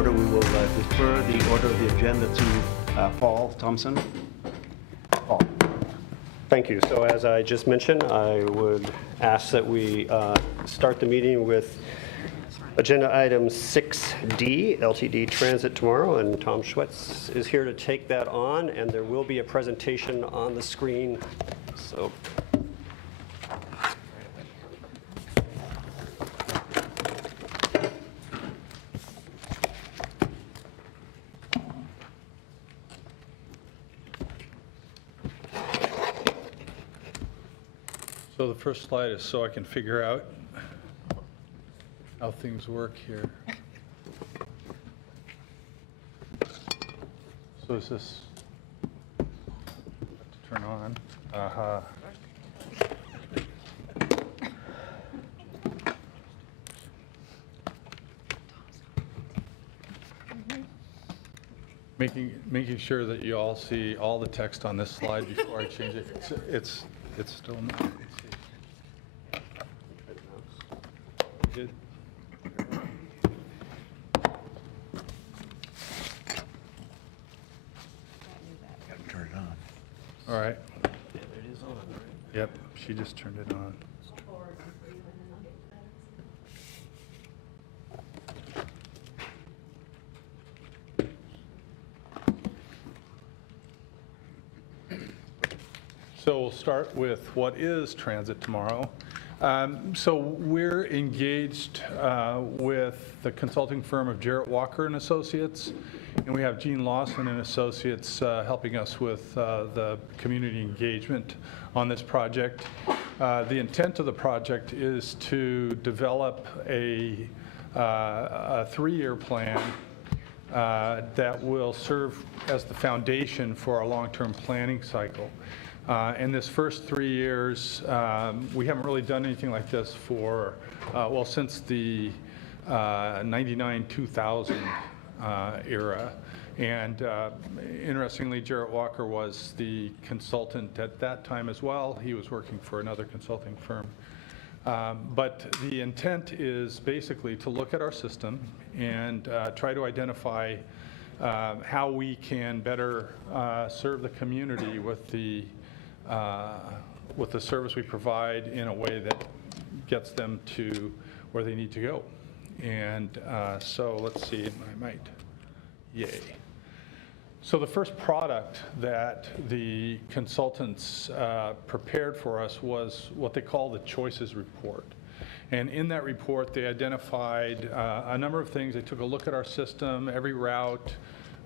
order. We will defer the order of the agenda to Paul Thompson. Paul. Thank you. So as I just mentioned, I would ask that we start the meeting with agenda item 6D, LTD Transit tomorrow, and Tom Schwetz is here to take that on, and there will be a presentation on the screen. So. So the first slide is so I can figure out how things work here. So is this have to turn on? Making sure that you all see all the text on this slide before I change it. It's still not. Good. Turn it on. All right. Yeah, it is on, right? Yep, she just turned it on. So we'll start with what is transit tomorrow. So we're engaged with the consulting firm of Jarrett Walker and Associates, and we have Gene Lawson and Associates helping us with the community engagement on this project. The intent of the project is to develop a 3-year plan that will serve as the foundation for our long-term planning cycle. In this first 3 years, we haven't really done anything like this for, well, since the 99-2000 era. And interestingly, Jarrett Walker was the consultant at that time as well. He was working for another consulting firm. But the intent is basically to look at our system and try to identify how we can better serve the community with the service we provide in a way that gets them to where they need to go. And so let's see, I might, yay. So the first product that the consultants prepared for us was what they call the Choices Report. And in that report, they identified a number of things. They took a look at our system, every route,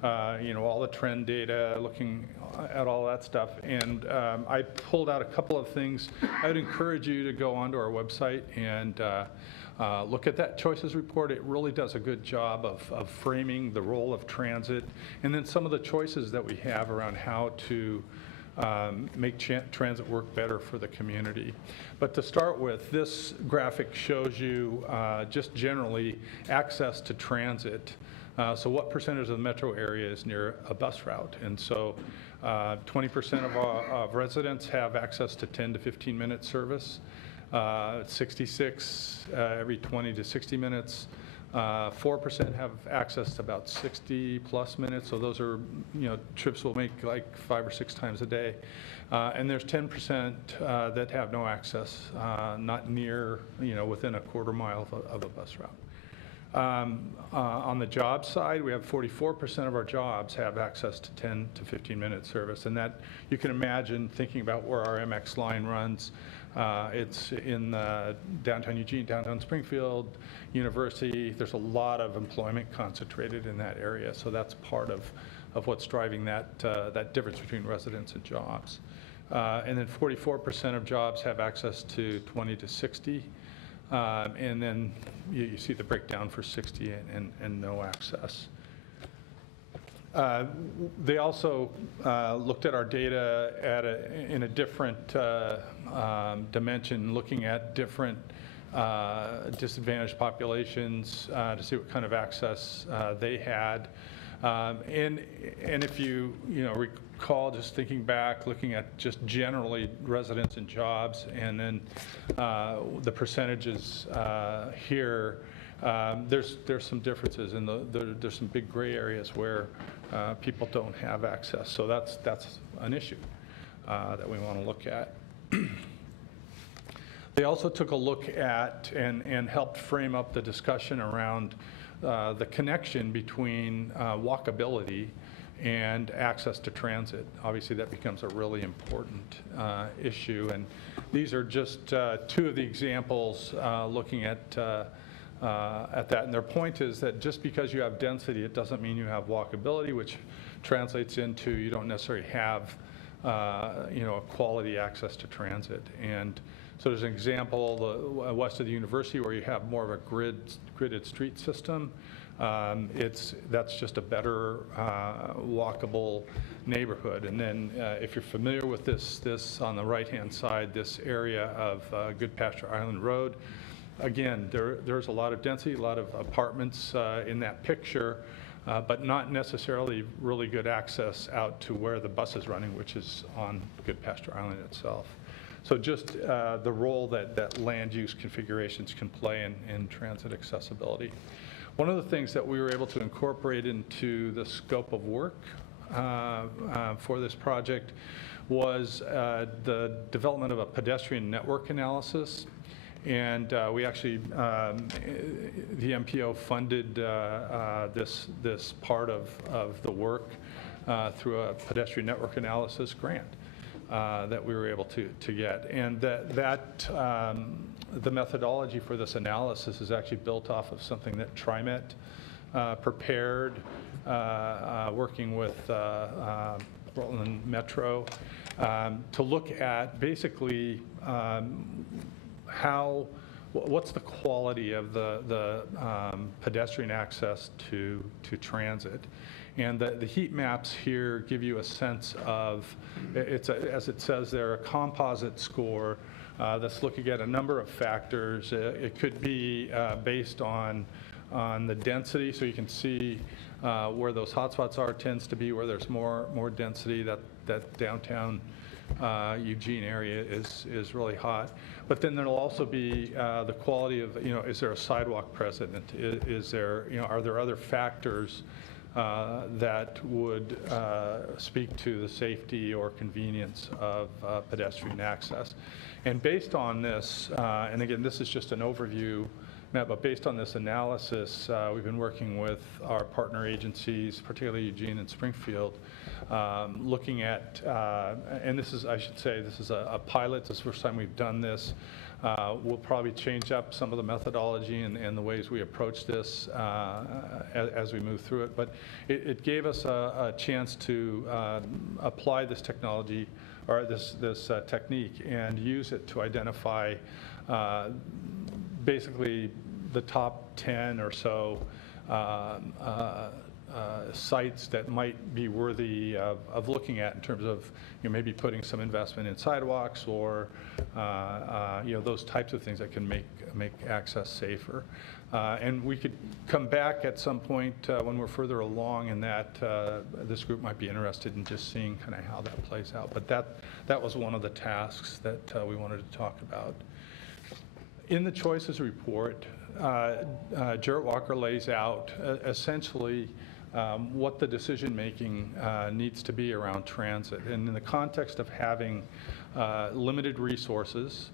all the trend data, looking at all that stuff. And I pulled out a couple of things. I would encourage you to go onto our website and look at that Choices Report. It really does a good job of framing the role of transit and then some of the choices that we have around how to make transit work better for the community. But to start with, this graphic shows you just generally access to transit. So what percentage of the metro area is near a bus route? And so 20% of residents have access to 10 to 15 minute service. 66 every 20 to 60 minutes. 4% have access to about 60 plus minutes. So those are, trips we'll make like 5 or 6 times a day. And there's 10% that have no access, not near, within a quarter mile of a bus route. On the job side, we have 44% of our jobs have access to 10 to 15 minute service, and that you can imagine thinking about where our MX line runs. It's in downtown Eugene, downtown Springfield, University. There's a lot of employment concentrated in that area, so that's part of what's driving that difference between residents and jobs. And then 44% of jobs have access to 20 to 60. And then you see the breakdown for 60 and no access. They also looked at our data in a different dimension, looking at different disadvantaged populations to see what kind of access they had. And if you recall, just thinking back, looking at just generally residents and jobs, and then the percentages here, there's some differences, and there's some big gray areas where people don't have access. So that's an issue that we want to look at. They also took a look at and helped frame up the discussion around the connection between walkability and access to transit. Obviously, that becomes a really important issue. And these are just two of the examples looking at that. And their point is that just because you have density, it doesn't mean you have walkability, which translates into you don't necessarily have a quality access to transit. And so there's an example west of the university where you have more of a gridded street system. That's just a better walkable neighborhood. And then if you're familiar with this on the right-hand side, this area of Good Pasture Island Road, again, there's a lot of density, a lot of apartments in that picture, but not necessarily really good access out to where the bus is running, which is on Good Pasture Island itself. So just the role that land use configurations can play in transit accessibility. One of the things that we were able to incorporate into the scope of work for this project was the development of a pedestrian network analysis. And we actually, the MPO funded this part of the work through a pedestrian network analysis grant that we were able to get. And the methodology for this analysis is actually built off of something that TriMet prepared, working with Portland Metro, to look at basically what's the quality of the pedestrian access to transit. And the heat maps here give you a sense of, as it says there, a composite score that's looking at a number of factors. It could be based on the density, so you can see where those hotspots are tends to be where there's more density. That downtown Eugene area is really hot. But then there'll also be the quality of, is there a sidewalk present? Is there, are there other factors that would speak to the safety or convenience of pedestrian access? And based on this, and again, this is just an overview map, but based on this analysis, we've been working with our partner agencies, particularly Eugene and Springfield, looking at, and this is, I should say, this is a pilot. This is the first time we've done this. We'll probably change up some of the methodology and the ways we approach this as we move through it. But it gave us a chance to apply this technology, or this technique, and use it to identify basically the top 10 or so sites that might be worthy of looking at in terms of maybe putting some investment in sidewalks or those types of things that can make access safer. And we could come back at some point when we're further along in that. This group might be interested in just seeing kind of how that plays out. But that was one of the tasks that we wanted to talk about. In the choices report, Jarrett Walker lays out essentially what the decision-making needs to be around transit. And in the context of having limited resources,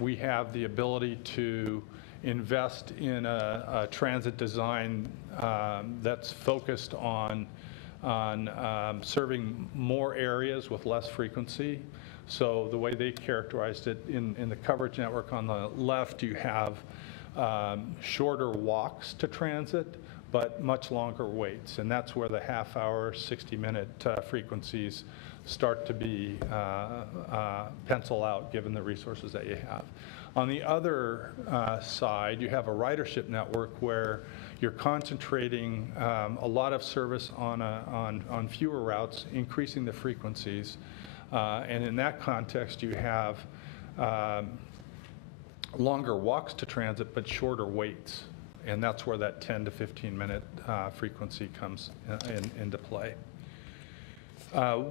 we have the ability to invest in a transit design that's focused on serving more areas with less frequency. So the way they characterized it in the coverage network on the left, you have shorter walks to transit, but much longer waits. And that's where the half-hour, 60-minute frequencies start to be pencil out, given the resources that you have. On the other side, you have a ridership network where you're concentrating a lot of service on fewer routes, increasing the frequencies. And in that context, you have longer walks to transit, but shorter waits. And that's where that 10 to 15-minute frequency comes into play.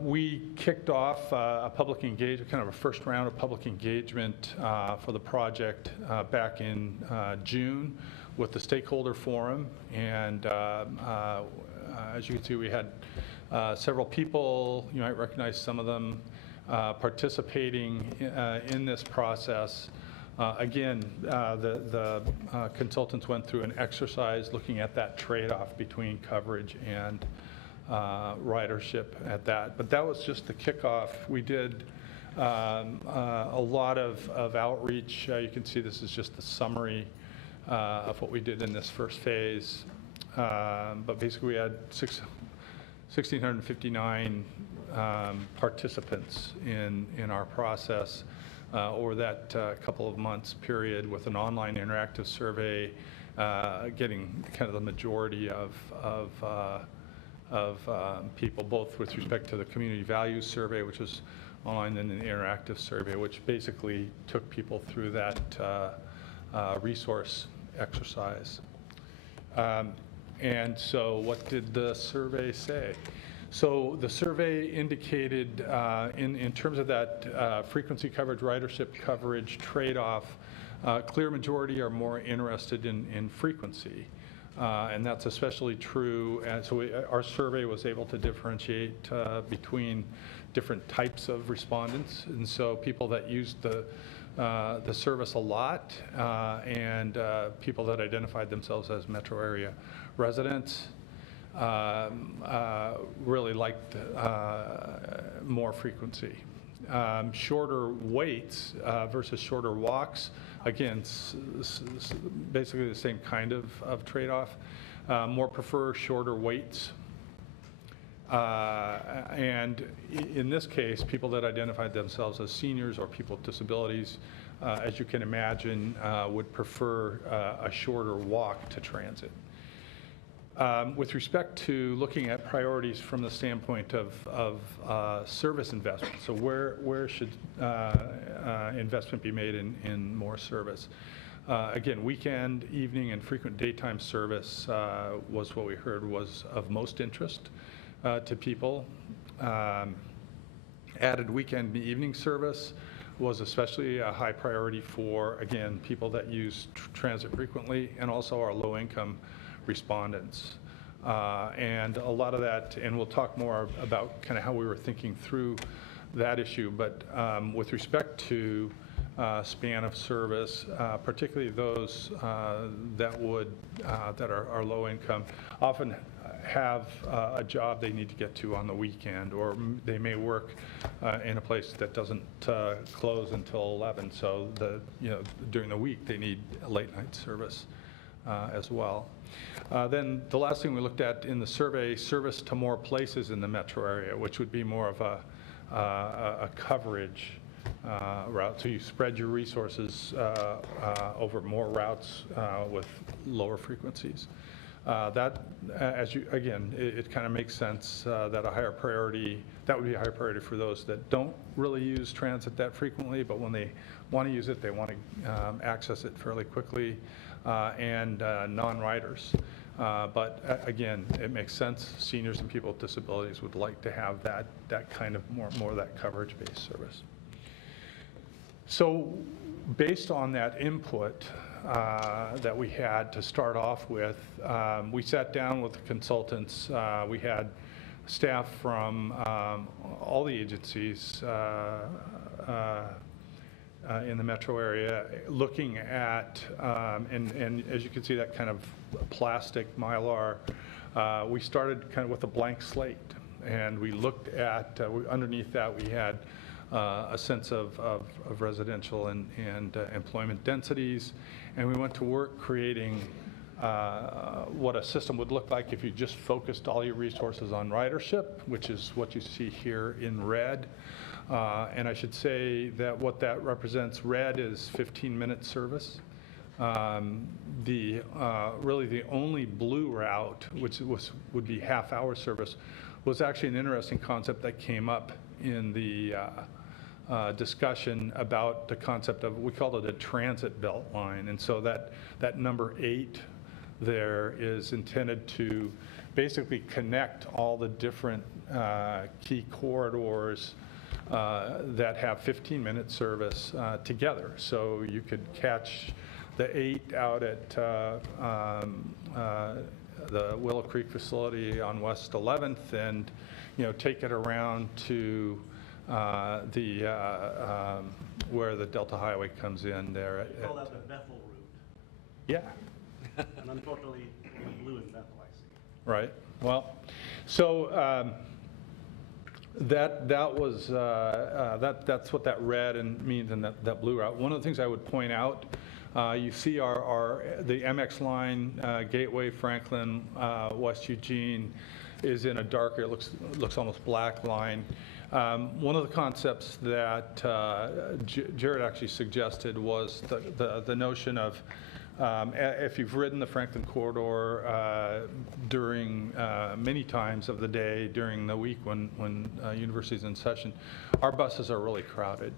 We kicked off a public engagement, kind of a first round of public engagement for the project back in June, with the stakeholder forum, and as you can see, we had several people, you might recognize some of them, participating in this process. Again, the consultants went through an exercise looking at that trade-off between coverage and ridership at that. But that was just the kickoff. We did a lot of outreach. You can see this is just the summary of what we did in this first phase. But basically, we had 1,659 participants in our process over that couple of months period, with an online interactive survey, getting kind of the majority of people, both with respect to the community values survey, which was online, and an interactive survey, which basically took people through that resource exercise. And so what did the survey say? So the survey indicated, in terms of that frequency coverage, ridership coverage trade-off, clear majority are more interested in frequency. And that's especially true. And so our survey was able to differentiate between different types of respondents. And so people that used the service a lot, and people that identified themselves as metro area residents, really liked more frequency. Shorter waits versus shorter walks, again, basically the same kind of trade-off. More prefer shorter waits. And in this case, people that identified themselves as seniors or people with disabilities, as you can imagine, would prefer a shorter walk to transit. With respect to looking at priorities from the standpoint of service investment, so where should investment be made in more service? Again, weekend, evening, and frequent daytime service was what we heard was of most interest to people. Added weekend and evening service was especially a high priority for, again, people that use transit frequently, and also our low-income respondents. And a lot of that, and we'll talk more about kind of how we were thinking through that issue, but with respect to span of service, particularly those that are low income, often have a job they need to get to on the weekend, or they may work in a place that doesn't close until 11. So during the week they need a late night service as well. Then the last thing we looked at in the survey, service to more places in the metro area, which would be more of a coverage route. So you spread your resources over more routes with lower frequencies. That, it kind of makes sense that that would be a higher priority for those that don't really use transit that frequently, but when they want to use it, they want to access it fairly quickly, and non-riders. But again, it makes sense. Seniors and people with disabilities would like to have that kind of more of that coverage-based service. So based on that input that we had to start off with, we sat down with the consultants. We had staff from all the agencies in the metro area looking at, and as you can see, that kind of plastic mylar, we started kind of with a blank slate, and we looked at, underneath that we had a sense of residential and employment densities, and we went to work creating what a system would look like if you just focused all your resources on ridership, which is what you see here in red. And I should say that what that represents, red is 15-minute service. Really the only blue route, which would be half-hour service, was actually an interesting concept that came up in the discussion about the concept of, we called it a transit belt line. And so that number 8 there is intended to basically connect all the different key corridors that have 15-minute service together. So you could catch the 8 out at the Willow Creek facility on West 11th, and take it around to where the Delta Highway comes in there. We call that the Bethel route, Yeah. and unfortunately, only blue in Bethel, I see. Right. Well, so that's what that red means and that blue route. One of the things I would point out, you see the MX line, Gateway, Franklin, West Eugene, is in a darker, it looks almost black line. One of the concepts that Jared actually suggested was the notion of if you've ridden the Franklin corridor during many times of the day during the week when university's in session, our buses are really crowded.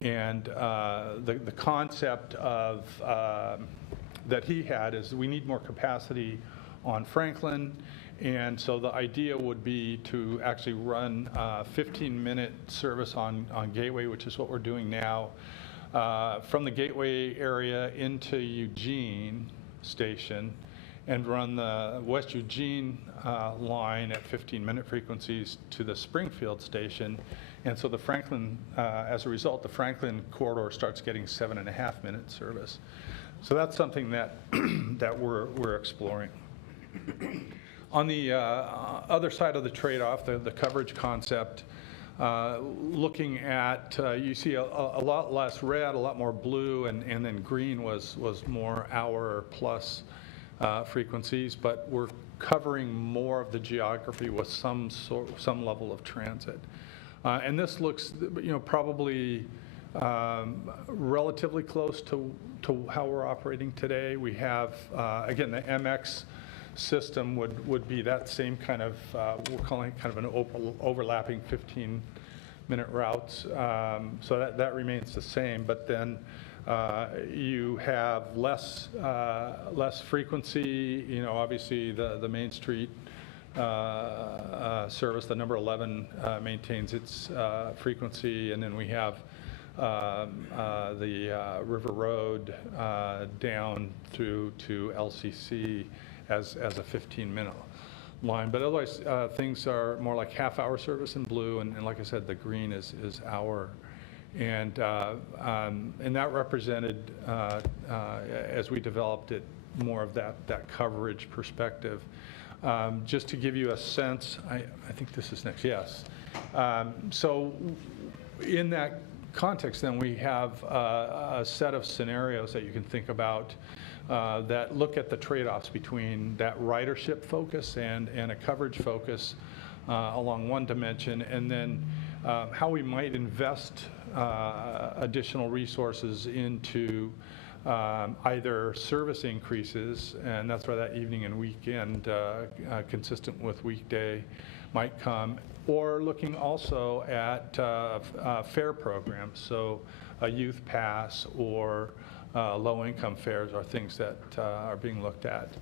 And the concept of that he had is we need more capacity on Franklin, and so the idea would be to actually run a 15-minute service on Gateway, which is what we're doing now, from the Gateway area into Eugene Station, and run the West Eugene line at 15-minute frequencies to the Springfield Station. And so the Franklin, as a result, the Franklin corridor starts getting 7.5-minute service. So that's something that that we're exploring. On the other side of the trade-off, the coverage concept, looking at, you see a lot less red, a lot more blue, and then green was more hour-plus frequencies, but we're covering more of the geography with some level of transit. And this looks, probably relatively close to how we're operating today. We have, again, the MX system would be that same kind of, we're calling it kind of an overlapping 15-minute routes. So that remains the same, but then you have less frequency. Obviously the Main Street service, the number 11, maintains its frequency, and then we have the River Road down through to LCC as a 15-minute line. But otherwise, things are more like half-hour service in blue, and like I said, the green is hour. And that represented, as we developed it, more of that coverage perspective. Just to give you a sense, I think this is next, yes. So in that context, then, we have a set of scenarios that you can think about that look at the trade-offs between that ridership focus and a coverage focus along one dimension, and then how we might invest additional resources into either service increases, and that's where that evening and weekend consistent with weekday might come, or looking also at fare programs, so a youth pass or low-income fares are things that are being looked at.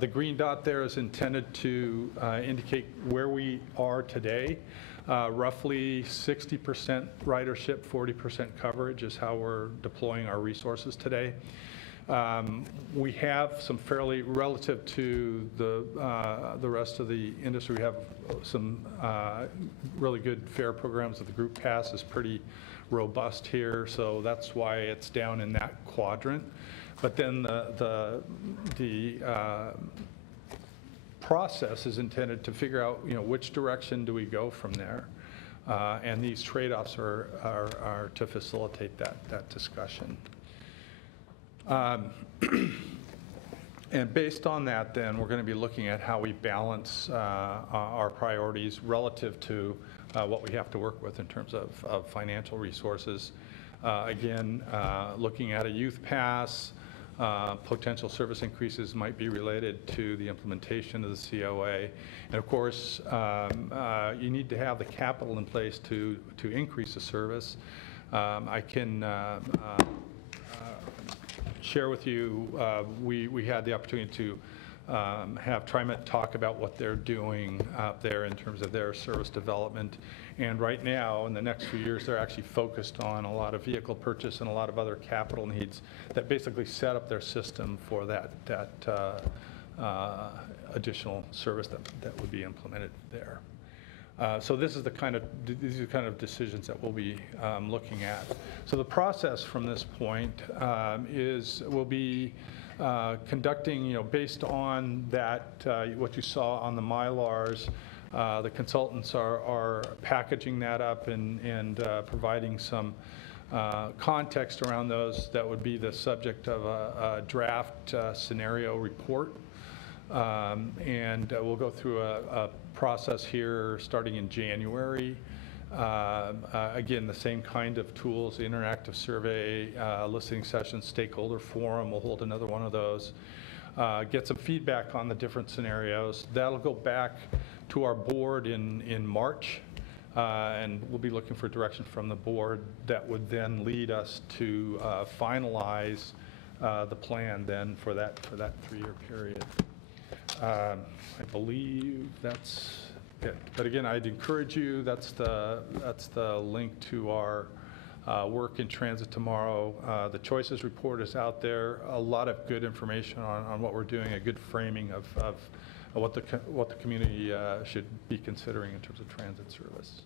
The green dot there is intended to indicate where we are today. Roughly 60% ridership, 40% coverage is how we're deploying our resources today. We have some fairly, relative to the rest of the industry, we have some really good fare programs. The group pass is pretty robust here, so that's why it's down in that quadrant. But then the process is intended to figure out, which direction do we go from there, and these trade-offs are to facilitate that discussion. And based on that, then, we're going to be looking at how we balance our priorities relative to what we have to work with in terms of financial resources. Again, looking at a youth pass, potential service increases might be related to the implementation of the COA. And of course, you need to have the capital in place to increase the service. I can share with you, we had the opportunity to have TriMet talk about what they're doing out there in terms of their service development. And right now, in the next few years, they're actually focused on a lot of vehicle purchase and a lot of other capital needs that basically set up their system for that additional service that would be implemented there. So these are the kind of decisions that we'll be looking at. So the process from this point we'll be conducting, based on that, what you saw on the Mylars, the consultants are packaging that up and providing some context around those that would be the subject of a draft scenario report. And we'll go through a process here starting in January. Again, the same kind of tools, interactive survey, listening sessions, stakeholder forum, we'll hold another one of those. Get some feedback on the different scenarios. That'll go back to our board in March, and we'll be looking for direction from the board that would then lead us to finalize the plan then for that 3-year period. I believe that's it. But again, I'd encourage you, that's the link to our work in transit tomorrow. The choices report is out there. A lot of good information on what we're doing, a good framing of what the community should be considering in terms of transit service.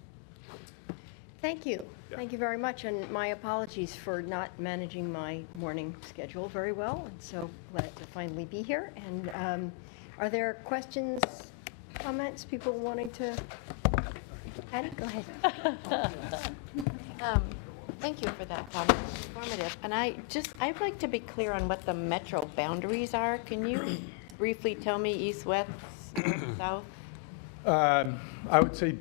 Thank you. Yeah. Thank you very much, and my apologies for not managing my morning schedule very well, and so glad to finally be here. And are there questions, comments, people wanting to add? Go ahead. Thank you for that, Tom. Informative. And I'd like to be clear on what the metro boundaries are. Can you briefly tell me east, west, north, south? I would say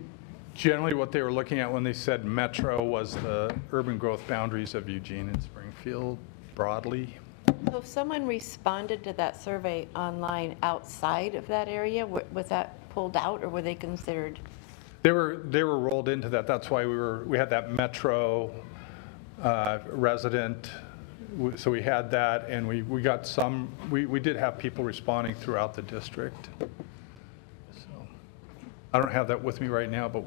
generally what they were looking at when they said metro was the urban growth boundaries of Eugene and Springfield broadly. So if someone responded to that survey online outside of that area, was that pulled out, or were they considered? They were rolled into that. That's why we had that metro resident. So we had that, and we got some. We did have people responding throughout the district. So I don't have that with me right now, but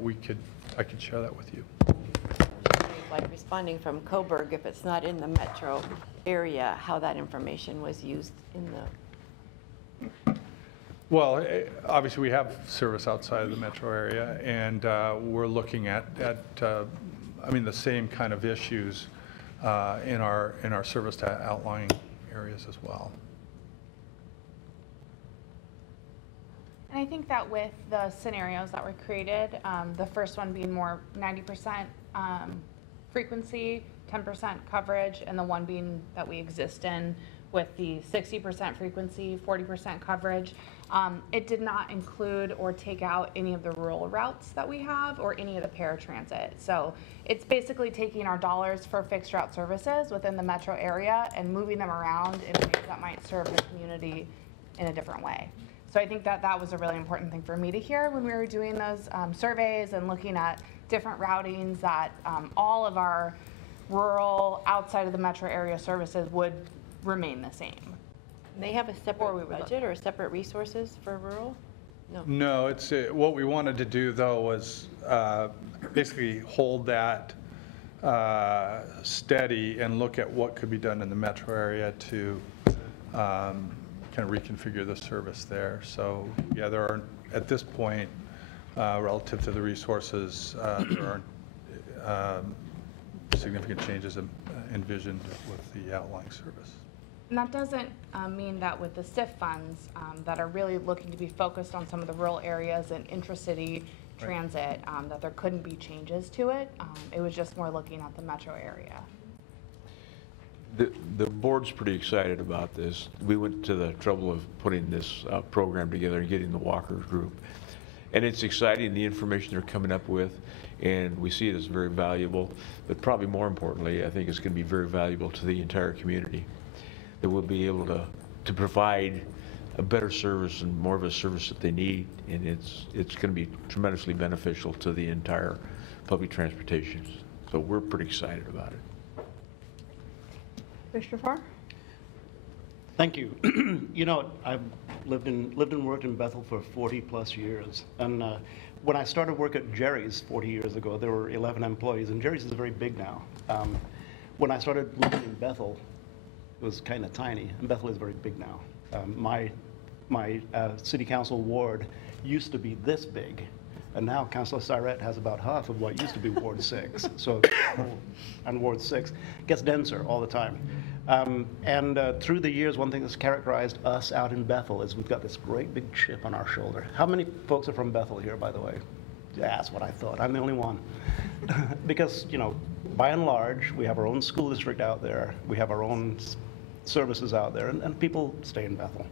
I could share that with you. Like responding from Coburg, if it's not in the metro area, how that information was used in the... Well, obviously we have service outside of the metro area, and we're looking at the same kind of issues in our service to outlying areas as well. And I think that with the scenarios that were created, the first one being more 90% frequency, 10% coverage, and the one being that we exist in with the 60% frequency, 40% coverage, it did not include or take out any of the rural routes that we have or any of the paratransit. So it's basically taking our dollars for fixed route services within the metro area and moving them around in ways that might serve the community in a different way. So I think that was a really important thing for me to hear when we were doing those surveys and looking at different routings, that all of our rural, outside of the metro area services would remain the same. They have a separate budget or separate resources for rural? No, it's what we wanted to do though was basically hold that steady and look at what could be done in the metro area to kind of reconfigure the service there. So yeah, there are at this point relative to the resources, there aren't significant changes envisioned with the outlying service. And that doesn't mean that with the SIF funds that are really looking to be focused on some of the rural areas and intracity transit, that there couldn't be changes to it. It was just more looking at the metro area. The board's pretty excited about this. We went to the trouble of putting this program together and getting the Walkers group. And it's exciting, the information they're coming up with, and we see it as very valuable. But probably more importantly, I think it's going to be very valuable to the entire community. That we'll be able to provide a better service and more of a service that they need, and it's going to be tremendously beneficial to the entire public transportation. So we're pretty excited about it. Commissioner Farr? Thank you. You know, I've lived and worked in Bethel for 40-plus years. And when I started work at Jerry's 40 years ago, there were 11 employees, and Jerry's is very big now. When I started living in Bethel, it was kind of tiny, and Bethel is very big now. My city council ward used to be this big, and now Councilor Syrett has about half of what used to be Ward 6. So, and Ward 6 gets denser all the time. Through the years, one thing that's characterized us out in Bethel is we've got this great big chip on our shoulder. How many folks are from Bethel here, by the way? Yeah, that's what I thought. I'm the only one. Because, you know, by and large, we have our own school district out there. We have our own services out there, and people stay in Bethel.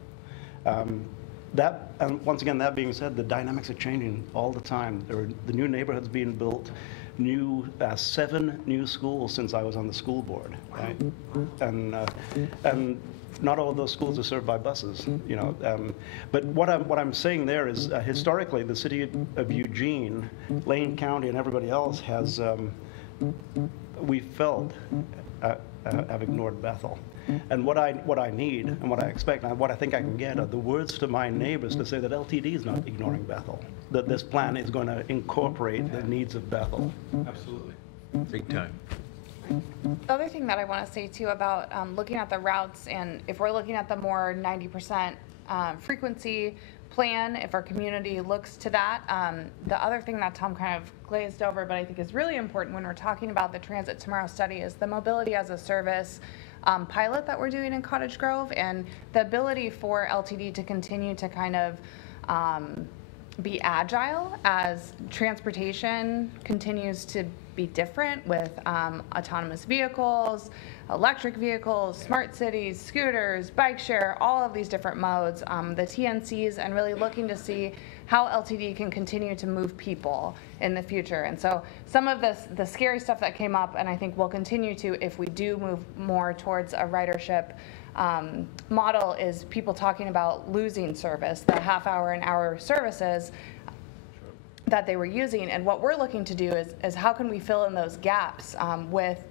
And once again, that being said, the dynamics are changing all the time. There are the new neighborhoods being built, 7 new schools since I was on the school board, right? And not all of those schools are served by buses, you know. But what I'm saying there is, historically, the city of Eugene, Lane County, and everybody else has, we felt, have ignored Bethel. And what I need and what I expect and what I think I can get are the words to my neighbors to say that LTD is not ignoring Bethel, that this plan is going to incorporate the needs of Bethel. Absolutely. Big time. The other thing that I want to say too about looking at the routes, and if we're looking at the more 90% frequency plan, if our community looks to that, the other thing that Tom kind of glazed over, but I think is really important when we're talking about the Transit Tomorrow study, is the mobility as a service pilot that we're doing in Cottage Grove, and the ability for LTD to continue to kind of be agile as transportation continues to be different with autonomous vehicles, electric vehicles, smart cities, scooters, bike share, all of these different modes, the TNCs, and really looking to see how LTD can continue to move people in the future. And so some of the scary stuff that came up, and I think we'll continue to if we do move more towards a ridership model, is people talking about losing service, the half-hour and hour services that they were using. And what we're looking to do is how can we fill in those gaps with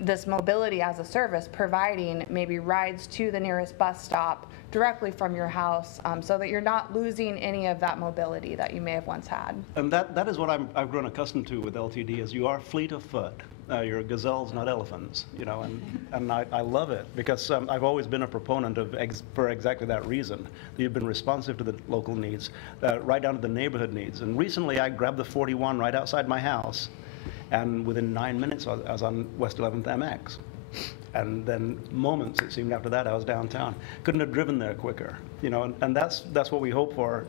this mobility as a service, providing maybe rides to the nearest bus stop directly from your house, so that you're not losing any of that mobility that you may have once had. And that is what I've grown accustomed to with LTD, is you are fleet of foot. You're gazelles, not elephants, you know, and I love it because I've always been a proponent of for exactly that reason. You've been responsive to the local needs, right down to the neighborhood needs. And recently I grabbed the 41 right outside my house, and within 9 minutes I was on West 11th MX. And then moments, it seemed, after that I was downtown. Couldn't have driven there quicker, you know, and that's what we hope for,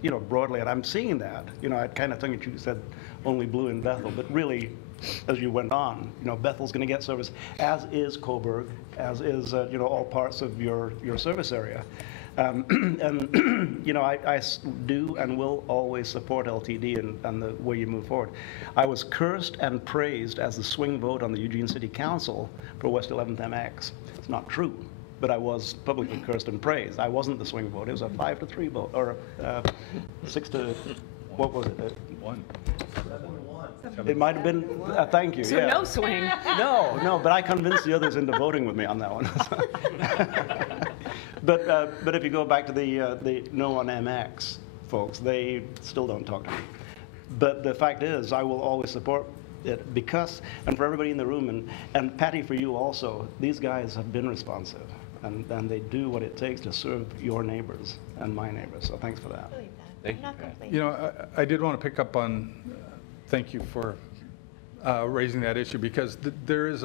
you know, broadly. And I'm seeing that, you know, I kind of think you said only blue in Bethel, but really, as you went on, you know, Bethel's going to get service, as is Coburg, as is, you know, all parts of your service area. And, you know, I do and will always support LTD and the way you move forward. I was cursed and praised as the swing vote on the Eugene City Council for West 11th MX. It's not true, but I was publicly cursed and praised. I wasn't the swing vote. It was a 5-3 vote, or 6 to, what was it? 1. It might have been, thank you, So yeah. no swing. No, but I convinced the others into voting with me on that one. But if you go back to the no on MX folks, they still don't talk to me. But the fact is, I will always support it because, and for everybody in the room, and Patty, for you also, these guys have been responsive, and they do what it takes to serve your neighbors and my neighbors. So thanks for that. Thank you, Not Pat. complaining. You know, I did want to pick up on, thank you for raising that issue, because there is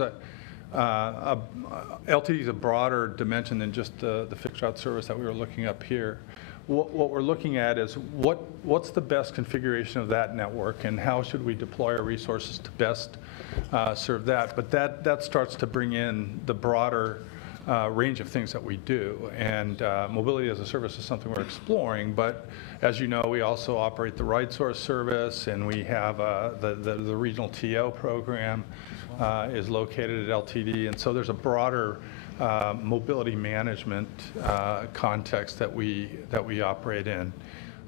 LTD is a broader dimension than just the fixed route service that we were looking up here. What we're looking at is what's the best configuration of that network, and how should we deploy our resources to best serve that. But that starts to bring in the broader range of things that we do, and mobility as a service is something we're exploring. But as you know, we also operate the Ride Source service, and we have the regional TO program is located at LTD, and so there's a broader mobility management context that we operate in.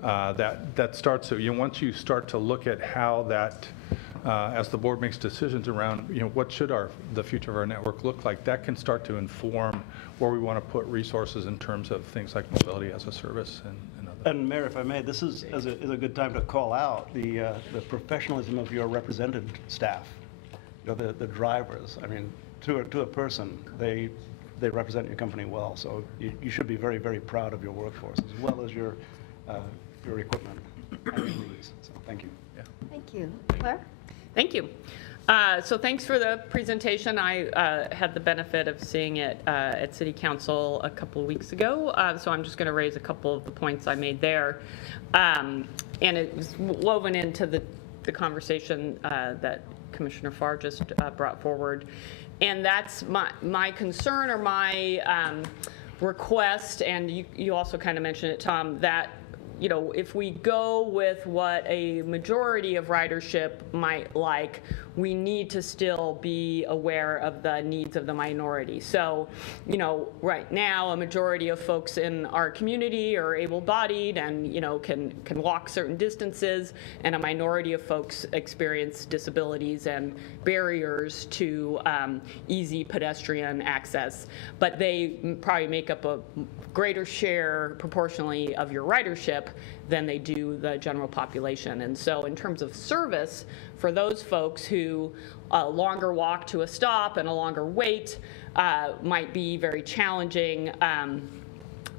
That starts to, once you start to look at how that as the board makes decisions around, what should the future of our network look like, that can start to inform where we want to put resources in terms of things like mobility as a service and other. And Mayor, if I may, this is a good time to call out the professionalism of your represented staff, the drivers. I mean, to a person, they represent your company well. So you should be very, very proud of your workforce as well as your equipment and your crews. So thank you. Yeah. Thank you. Claire? Thank you. So thanks for the presentation. I had the benefit of seeing it at City Council a couple of weeks ago, so I'm just going to raise a couple of the points I made there. And it was woven into the conversation that Commissioner Farr just brought forward. And that's my concern or my request, and you also kind of mentioned it, Tom, that if we go with what a majority of ridership might like, we need to still be aware of the needs of the minority. So, right now, a majority of folks in our community are able-bodied and, can walk certain distances, and a minority of folks experience disabilities and barriers to easy pedestrian access. But they probably make up a greater share proportionally of your ridership than they do the general population. And so in terms of service, for those folks who a longer walk to a stop and a longer wait might be very challenging,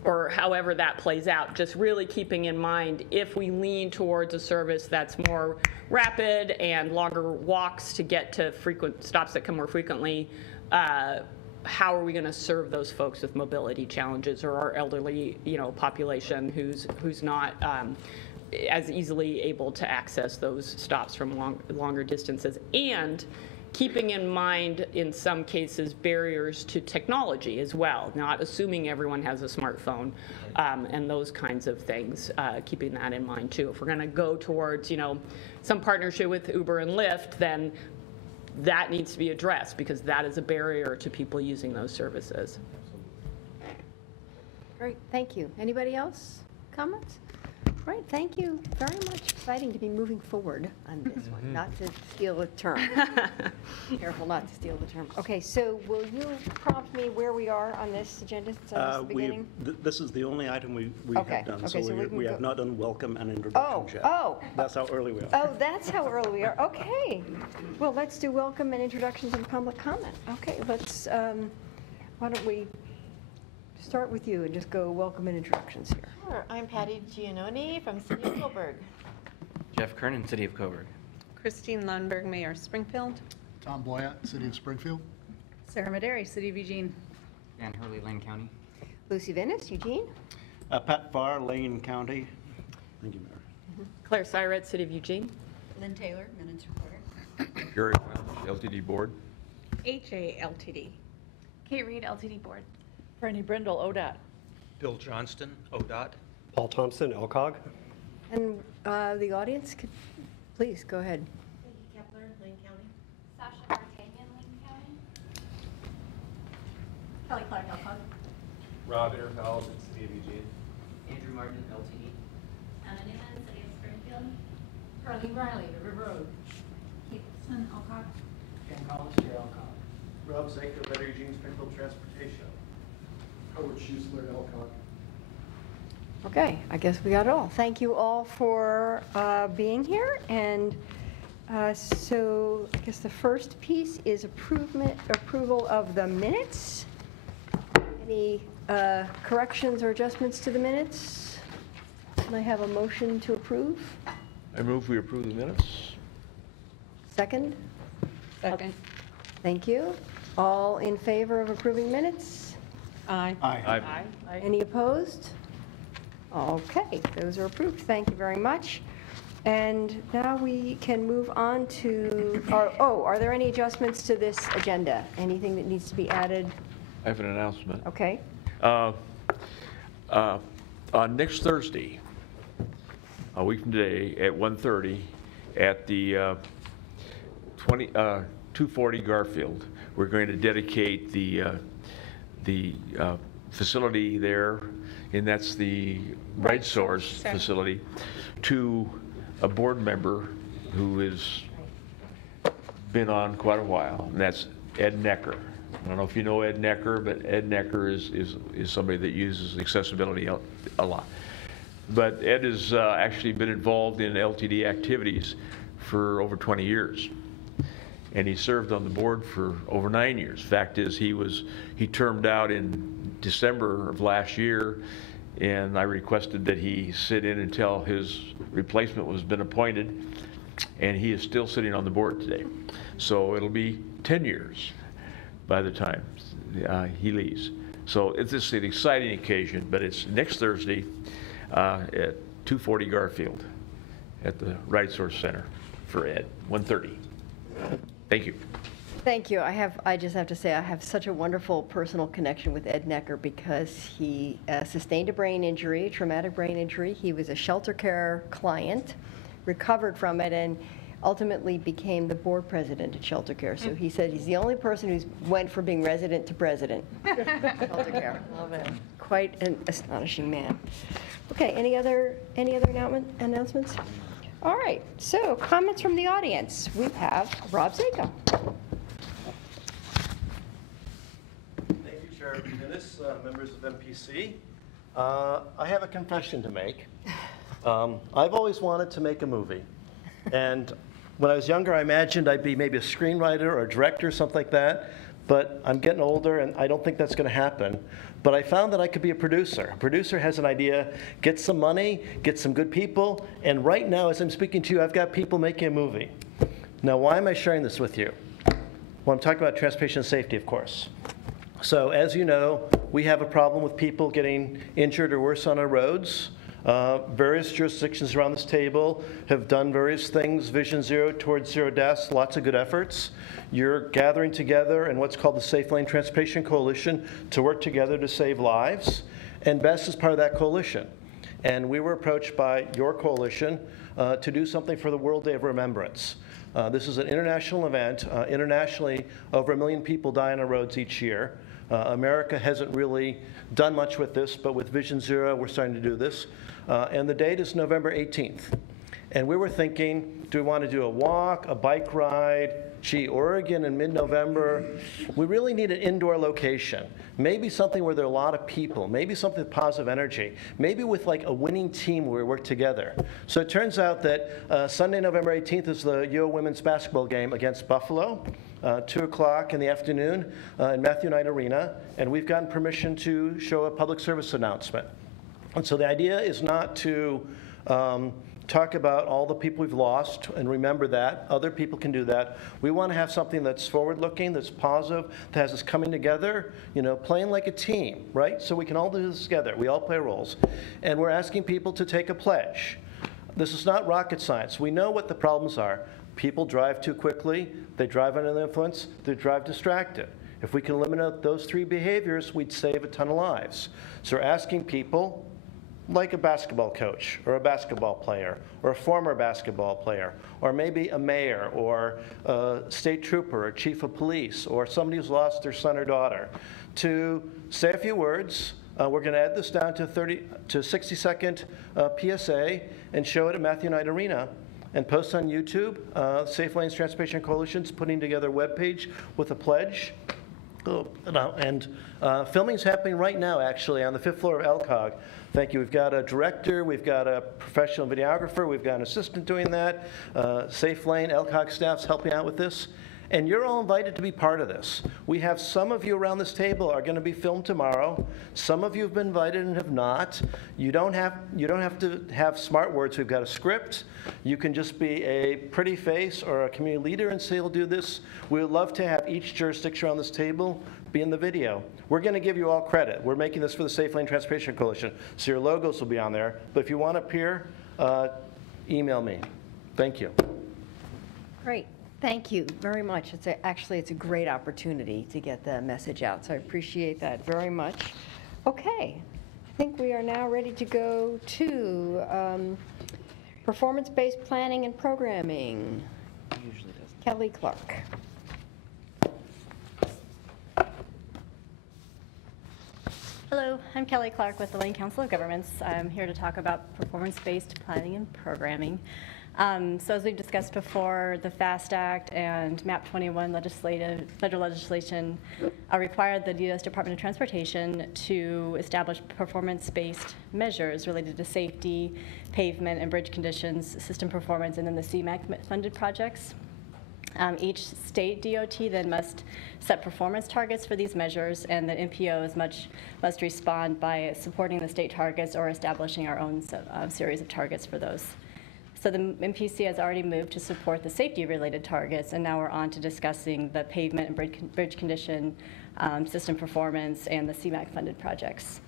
or however that plays out, just really keeping in mind if we lean towards a service that's more rapid and longer walks to get to frequent stops that come more frequently, how are we going to serve those folks with mobility challenges or our elderly, population who's not as easily able to access those stops from longer distances, and keeping in mind, in some cases, barriers to technology as well, not assuming everyone has a smartphone, and those kinds of things, keeping that in mind too. If we're going to go towards, some partnership with Uber and Lyft, then that needs to be addressed because that is a barrier to people using those services. Great, thank you. Anybody else? Comments? Great, thank you very much. Exciting to be moving forward on this one, not to steal a term. Careful not to steal the term. Okay, so will you prompt me where we are on this agenda since I missed the beginning? This is the only item we Okay, have done. okay, so we can we have go- not done welcome and introductions yet. Oh, That's how early we are. oh, that's how early we are. Okay. Well, let's do welcome and introductions and public comment. Okay, let's, why don't we start with you and just go welcome and introductions here. Sure. I'm Patty Giannoni from City of Coburg. Jeff Kernan, City of Coburg. Christine Lundberg, Mayor Springfield. Tom Boyett, City of Springfield. Sarah Maderi, City of Eugene. Dan Hurley, Lane County. Lucy Venice, Eugene. Pat Farr, Lane County. Thank you, Mayor. Claire Syret, City of Eugene. Lynn Taylor, Minutes Reporter. Gary Welch, LTD Board. HA Ltd. Kate Reed, LTD Board. Bernie Brindle, ODOT. Bill Johnston, ODOT. Paul Thompson, LCOG. And the audience, could please go ahead. Kepler, Lane County. Sasha D'Artagnan, Lane County. Kelly Clark, Elkhart. Rob Airfowles at City of Eugene. Andrew Martin, LTD. Anna Newman, City of Springfield. Carly Riley, River Road. Keith Wilson, Elkhart. Ken Collins, Chair Alcott. Rob Zanko, Better Eugene Springfield Transportation. Howard Schuessler, Elkhart. Okay, I guess we got it all. Thank you all for being here. And so I guess the first piece is approval of the minutes. Any corrections or adjustments to the minutes? Can I have a motion to approve? I move we approve the minutes. Second? Second. Thank you. All in favor of approving minutes? Aye. Aye. Any opposed? Okay, those are approved. Thank you very much. And now we can move on to, are there any adjustments to this agenda? Anything that needs to be added? I have an announcement. Okay. On next Thursday, a week from today, at 1:30, at the 240 Garfield, we're going to dedicate the facility there, and that's the Right Source facility, to a board member who is been on quite a while, and that's Ed Necker. I don't know if you know Ed Necker, but Ed Necker is somebody that uses accessibility a lot. But Ed has actually been involved in LTD activities for over 20 years. And he served on the board for over 9 years. Fact is, he termed out in December of last year, and I requested that he sit in until his replacement was been appointed, and he is still sitting on the board today. So it'll be 10 years by the time he leaves. So it's an exciting occasion, but it's next Thursday at 240 Garfield at the Right Source Center for Ed, 1:30. Thank you. Thank you. I just have to say, I have such a wonderful personal connection with Ed Necker because he sustained a brain injury, a traumatic brain injury. He was a shelter care client, recovered from it, and ultimately became the board president at Shelter Care. So he said he's the only person who's went from being resident to president. Shelter Care. Love it. Quite an astonishing man. Okay, any other announcements? All right, so comments from the audience. We have Rob Zako. Thank you, Chair Dennis, members of MPC. I have a confession to make. I've always wanted to make a movie. And when I was younger, I imagined I'd be maybe a screenwriter or a director, something like that. But I'm getting older, and I don't think that's going to happen. But I found that I could be a producer. A producer has an idea, get some money, get some good people, and right now, as I'm speaking to you, I've got people making a movie. Now, why am I sharing this with you? Well, I'm talking about transportation safety, of course. So, as you know, we have a problem with people getting injured or worse on our roads. Various jurisdictions around this table have done various things, Vision Zero towards zero deaths, lots of good efforts. You're gathering together in what's called the Safe Lane Transportation Coalition to work together to save lives, and BEST is part of that coalition. And we were approached by your coalition to do something for the World Day of Remembrance. This is an international event. Internationally, over 1 million people die on our roads each year. America hasn't really done much with this, but with Vision Zero, we're starting to do this. And the date is November 18th. And we were thinking, do we want to do a walk, a bike ride? Gee, Oregon in mid-November, we really need an indoor location. Maybe something where there are a lot of people, maybe something with positive energy, maybe with like a winning team where we work together. So it turns out that Sunday, November 18th is the Yo women's basketball game against Buffalo, 2 o'clock in the afternoon in Matthew Knight Arena, and we've gotten permission to show a public service announcement. And so the idea is not to talk about all the people we've lost and remember that. Other people can do that. We want to have something that's forward-looking, that's positive, that has us coming together, playing like a team, right? So we can all do this together. We all play roles. And we're asking people to take a pledge. This is not rocket science. We know what the problems are. People drive too quickly, they drive under the influence, they drive distracted. If we can eliminate those 3 behaviors, we'd save a ton of lives. So we're asking people, like a basketball coach or a basketball player or a former basketball player or maybe a mayor or a state trooper or chief of police or somebody who's lost their son or daughter, to say a few words. We're going to add this down to 60-second PSA and show it at Matthew Knight Arena and post on YouTube. Safe Lanes Transportation Coalition's putting together a webpage with a pledge. And filming's happening right now, actually, on the 5th floor of LCOG. Thank you. We've got a director, we've got a professional videographer, we've got an assistant doing that. Safe Lane, LCOG staff's helping out with this. And you're all invited to be part of this. We have some of you around this table are going to be filmed tomorrow. Some of you have been invited and have not. You don't have to have smart words. We've got a script. You can just be a pretty face or a community leader and say, we'll do this. We would love to have each jurisdiction around this table be in the video. We're going to give you all credit. We're making this for the Safe Lane Transportation Coalition, so your logos will be on there. But if you want to appear, email me. Thank you. Great. Thank you very much. It's a great opportunity to get the message out, so I appreciate that very much. Okay, I think we are now ready to go to performance-based planning and programming. Kelly Clark. Hello, I'm Kelly Clark with the Lane Council of Governments. I'm here to talk about performance-based planning and programming. So as we've discussed before, the FAST Act and MAP 21 federal legislation required the U.S. Department of Transportation to establish performance-based measures related to safety, pavement and bridge conditions, system performance, and then the CMAQ-funded projects. Each state DOT then must set performance targets for these measures, and the MPOs must respond by supporting the state targets or establishing our own series of targets for those. So the MPC has already moved to support the safety-related targets, and now we're on to discussing the pavement and bridge condition, system performance, and the CMAQ-funded projects.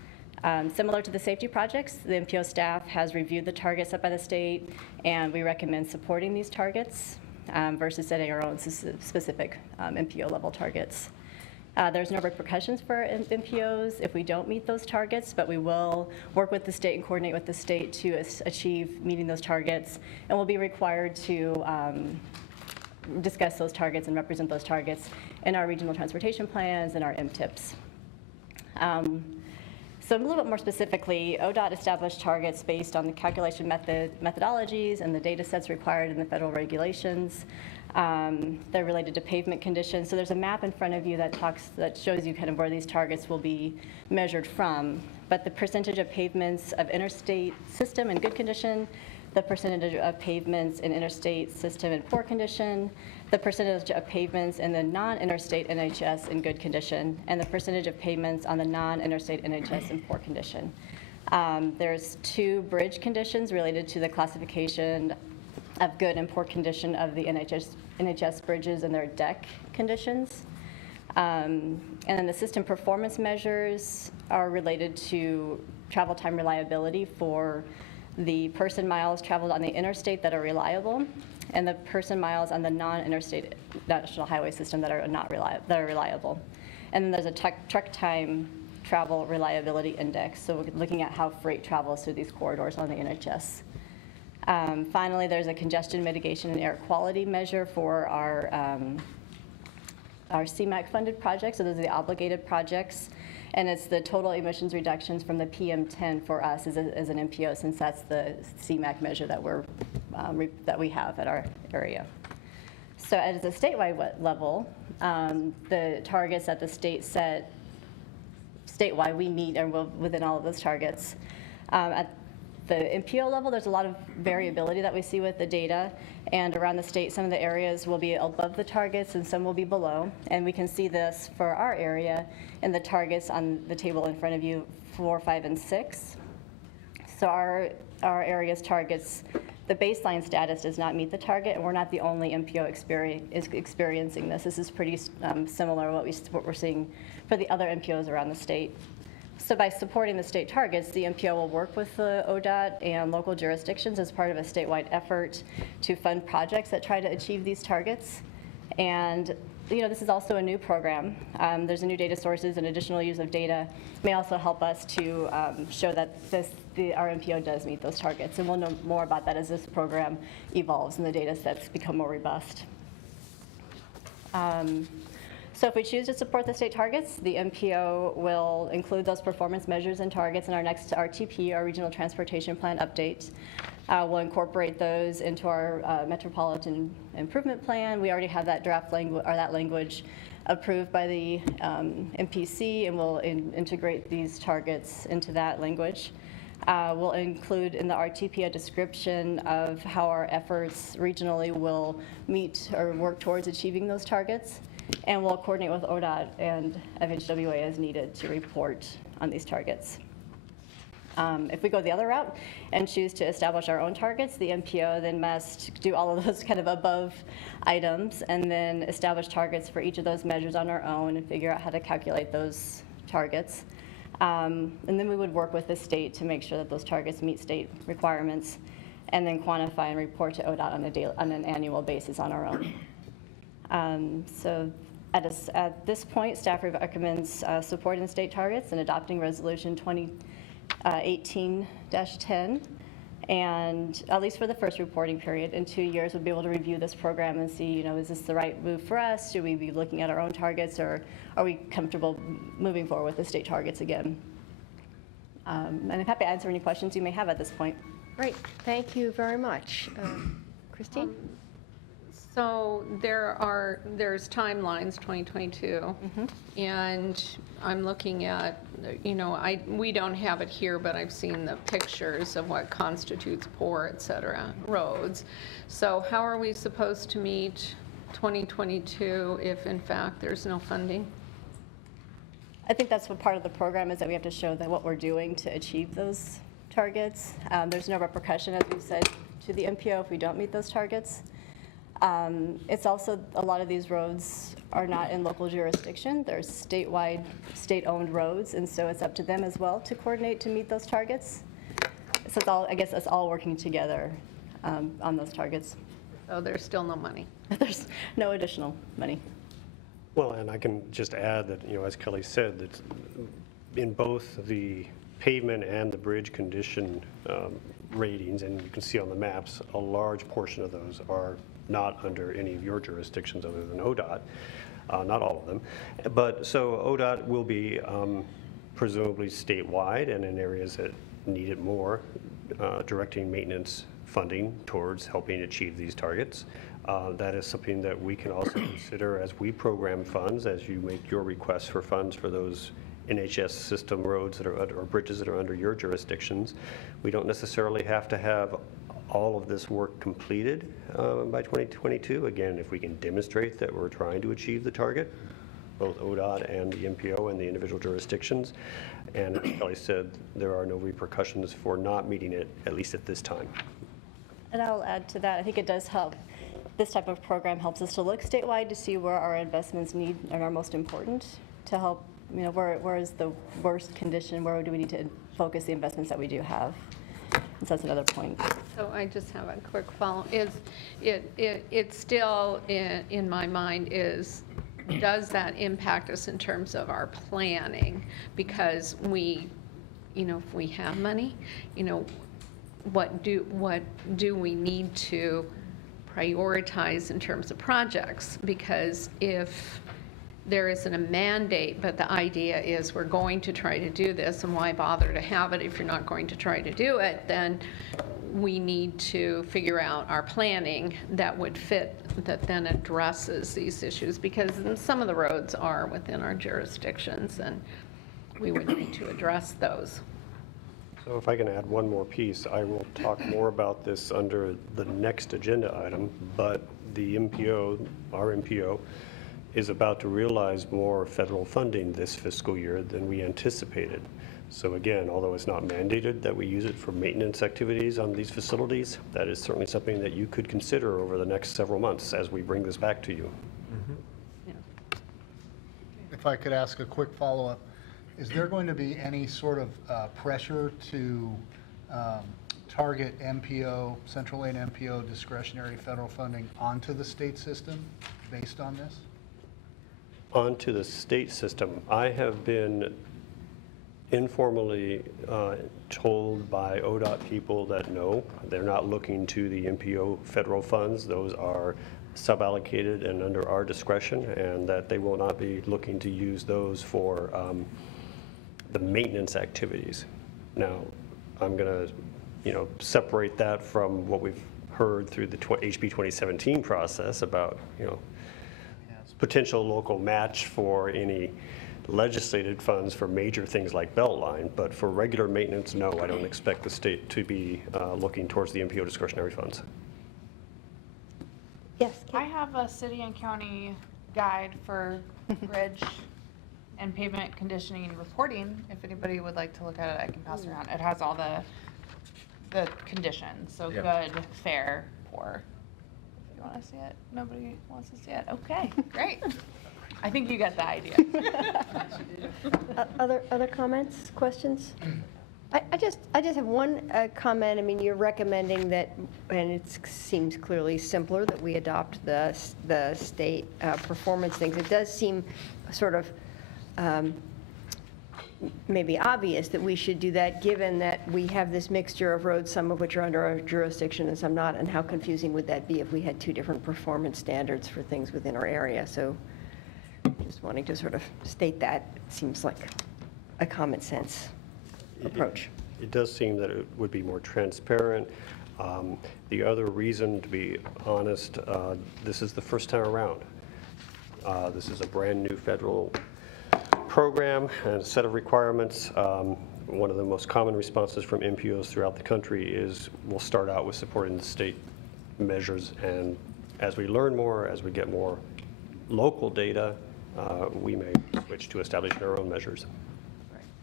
Similar to the safety projects, the MPO staff has reviewed the targets set by the state, and we recommend supporting these targets versus setting our own specific MPO level targets. There's no repercussions for MPOs if we don't meet those targets, but we will work with the state and coordinate with the state to achieve meeting those targets, and we'll be required to discuss those targets and represent those targets in our regional transportation plans and our MTIPs. So a little bit more specifically, ODOT established targets based on the calculation methodologies and the data sets required in the federal regulations. They're related to pavement conditions. So there's a map in front of you that shows you kind of where these targets will be measured from. But the percentage of pavements of interstate system in good condition, the percentage of pavements in interstate system in poor condition, the percentage of pavements in the non-interstate NHS in good condition, and the percentage of pavements on the non-interstate NHS in poor condition. There's 2 bridge conditions related to the classification of good and poor condition of the NHS bridges and their deck conditions. And then the system performance measures are related to travel time reliability for the person miles traveled on the interstate that are reliable, and the person miles on the non-interstate national highway system that are not reliable. And then there's a truck time travel reliability index, so we're looking at how freight travels through these corridors on the NHS. Finally, there's a congestion mitigation and air quality measure for our CMAQ-funded projects, so those are the obligated projects. And it's the total emissions reductions from the PM10 for us as an MPO, since that's the CMAQ measure that we have at our area. So at a statewide level, the targets that the state set statewide, we meet and within all of those targets. At the MPO level, there's a lot of variability that we see with the data, and around the state, some of the areas will be above the targets and some will be below, and we can see this for our area in the targets on the table in front of you, 4, 5, and 6. So our area's targets, the baseline status does not meet the target, and we're not the only MPO experiencing this. This is pretty similar to what we're seeing for the other MPOs around the state. So by supporting the state targets, the MPO will work with the ODOT and local jurisdictions as part of a statewide effort to fund projects that try to achieve these targets. And this is also a new program. There's a new data sources and additional use of data may also help us to show that our MPO does meet those targets. And we'll know more about that as this program evolves and the data sets become more robust. So if we choose to support the state targets, the MPO will include those performance measures and targets in our next RTP, our Regional Transportation Plan update. We'll incorporate those into our Metropolitan Improvement Plan. We already have that draft language approved by the MPC, and we'll integrate these targets into that language. We'll include in the RTP a description of how our efforts regionally will meet or work towards achieving those targets. And we'll coordinate with ODOT and FHWA as needed to report on these targets. If we go the other route and choose to establish our own targets, the MPO then must do all of those kind of above items and then establish targets for each of those measures on our own and figure out how to calculate those targets. And then we would work with the state to make sure that those targets meet state requirements and then quantify and report to ODOT on an annual basis on our own. So at this point, staff recommends supporting state targets and adopting Resolution 2018-10. And at least for the first reporting period, in 2 years, we'll be able to review this program and see, is this the right move for us? Should we be looking at our own targets, or are we comfortable moving forward with the state targets again? And I'm happy to answer any questions you may have at this point. Great, thank you very much. Christine? So there's timelines, 2022, and I'm looking at, we don't have it here, but I've seen the pictures of what constitutes poor, et cetera, roads. So how are we supposed to meet 2022 if in fact there's no funding? I think that's what part of the program is, that we have to show that what we're doing to achieve those targets. There's no repercussion, as we've said, to the MPO if we don't meet those targets. It's also, a lot of these roads are not in local jurisdiction. They're statewide, state-owned roads, and so it's up to them as well to coordinate to meet those targets. So it's all, I guess it's all working together on those targets. So there's still no money. There's no additional money. Well, and I can just add that, as Kelly said, that in both the pavement and the bridge condition ratings, and you can see on the maps, a large portion of those are not under any of your jurisdictions other than ODOT, not all of them. But so ODOT will be presumably statewide and in areas that need it more, directing maintenance funding towards helping achieve these targets. That is something that we can also consider as we program funds, as you make your requests for funds for those NHS system roads that are under, or bridges that are under your jurisdictions. We don't necessarily have to have all of this work completed by 2022. Again, if we can demonstrate that we're trying to achieve the target, both ODOT and the MPO and the individual jurisdictions. And as Kelly said, there are no repercussions for not meeting it, at least at this time. And I'll add to that, I think it does help. This type of program helps us to look statewide to see where our investments need and are most important to help, where is the worst condition, where do we need to focus the investments that we do have. And so that's another point. So I just have a quick follow. It's still, in my mind, does that impact us in terms of our planning? Because we, if we have money, what do we need to prioritize in terms of projects? Because if there isn't a mandate, but the idea is we're going to try to do this, and why bother to have it if you're not going to try to do it, then we need to figure out our planning that would fit, that then addresses these issues, because some of the roads are within our jurisdictions, and we would need to address those. So if I can add one more piece, I will talk more about this under the next agenda item, but the MPO, our MPO, is about to realize more federal funding this fiscal year than we anticipated. So again, although it's not mandated that we use it for maintenance activities on these facilities, that is certainly something that you could consider over the next several months as we bring this back to you. If I could ask a quick follow-up, is there going to be any sort of pressure to target MPO, central aid MPO discretionary federal funding onto the state system based on this? Onto the state system, I have been informally told by ODOT people that no, they're not looking to the MPO federal funds. Those are suballocated and under our discretion, and that they will not be looking to use those for the maintenance activities. Now, I'm going to, separate that from what we've heard through the HB 2017 process about, potential local match for any legislated funds for major things like Beltline, but for regular maintenance, no, I don't expect the state to be looking towards the MPO discretionary funds. Yes, Kate? I have a city and county guide for bridge and pavement conditioning and reporting. If anybody would like to look at it, I can pass it around. It has all the conditions, so good, fair, poor. If you want to see it, nobody wants to see it. Okay, great. I think you get the idea. Other comments, questions? I just have one comment. I mean, you're recommending that, and it seems clearly simpler, that we adopt the state performance things. It does seem sort of maybe obvious that we should do that, given that we have this mixture of roads, some of which are under our jurisdiction and some not, and how confusing would that be if we had two different performance standards for things within our area? So just wanting to sort of state that, seems like a common sense approach. It does seem that it would be more transparent. The other reason, to be honest, this is the first time around. This is a brand-new federal program and a set of requirements. One of the most common responses from MPOs throughout the country is we'll start out with supporting the state measures, and as we learn more, as we get more local data, we may switch to establishing our own measures.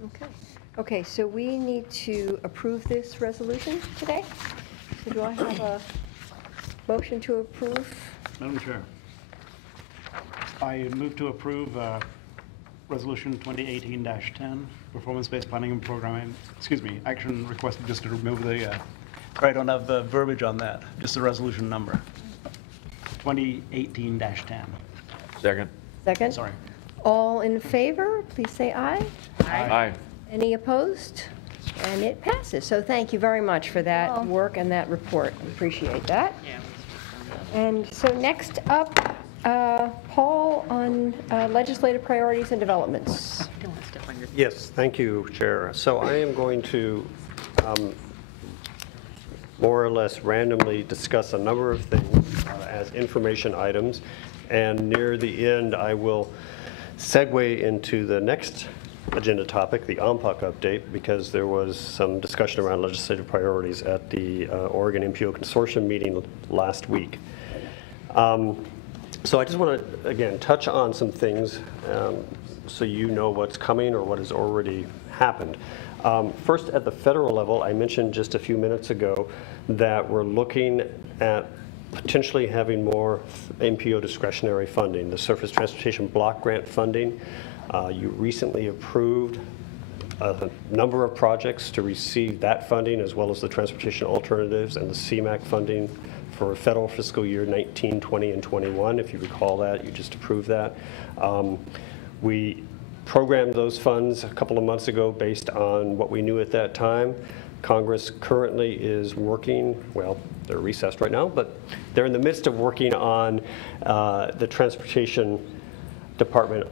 Okay. Okay, so we need to approve this resolution today. So do I have a motion to approve? Madam Chair, I move to approve Resolution 2018-10, performance-based planning and programming, action requested just to remove the, sorry, I don't have the verbiage on that, just the resolution number. 2018-10. Second. Second? Sorry. All in favor, please say aye. Aye. Any opposed? And it passes. So thank you very much for that work and that report. Appreciate that. And so next up, Paul on legislative priorities and developments. Yes, thank you, Chair. So I am going to more or less randomly discuss a number of things as information items, and near the end I will segue into the next agenda topic, the OMPUC update, because there was some discussion around legislative priorities at the Oregon MPO Consortium meeting last week. So I just want to, again, touch on some things so you know what's coming or what has already happened. First, at the federal level, I mentioned just a few minutes ago that we're looking at potentially having more MPO discretionary funding, the Surface Transportation Block Grant funding. You recently approved a number of projects to receive that funding, as well as the transportation alternatives and the CMAQ funding for federal fiscal year 19, 20, and 21. If you recall that, you just approved that. We programmed those funds a couple of months ago based on what we knew at that time. Congress currently is working, well, they're recessed right now, but they're in the midst of working on the Transportation Department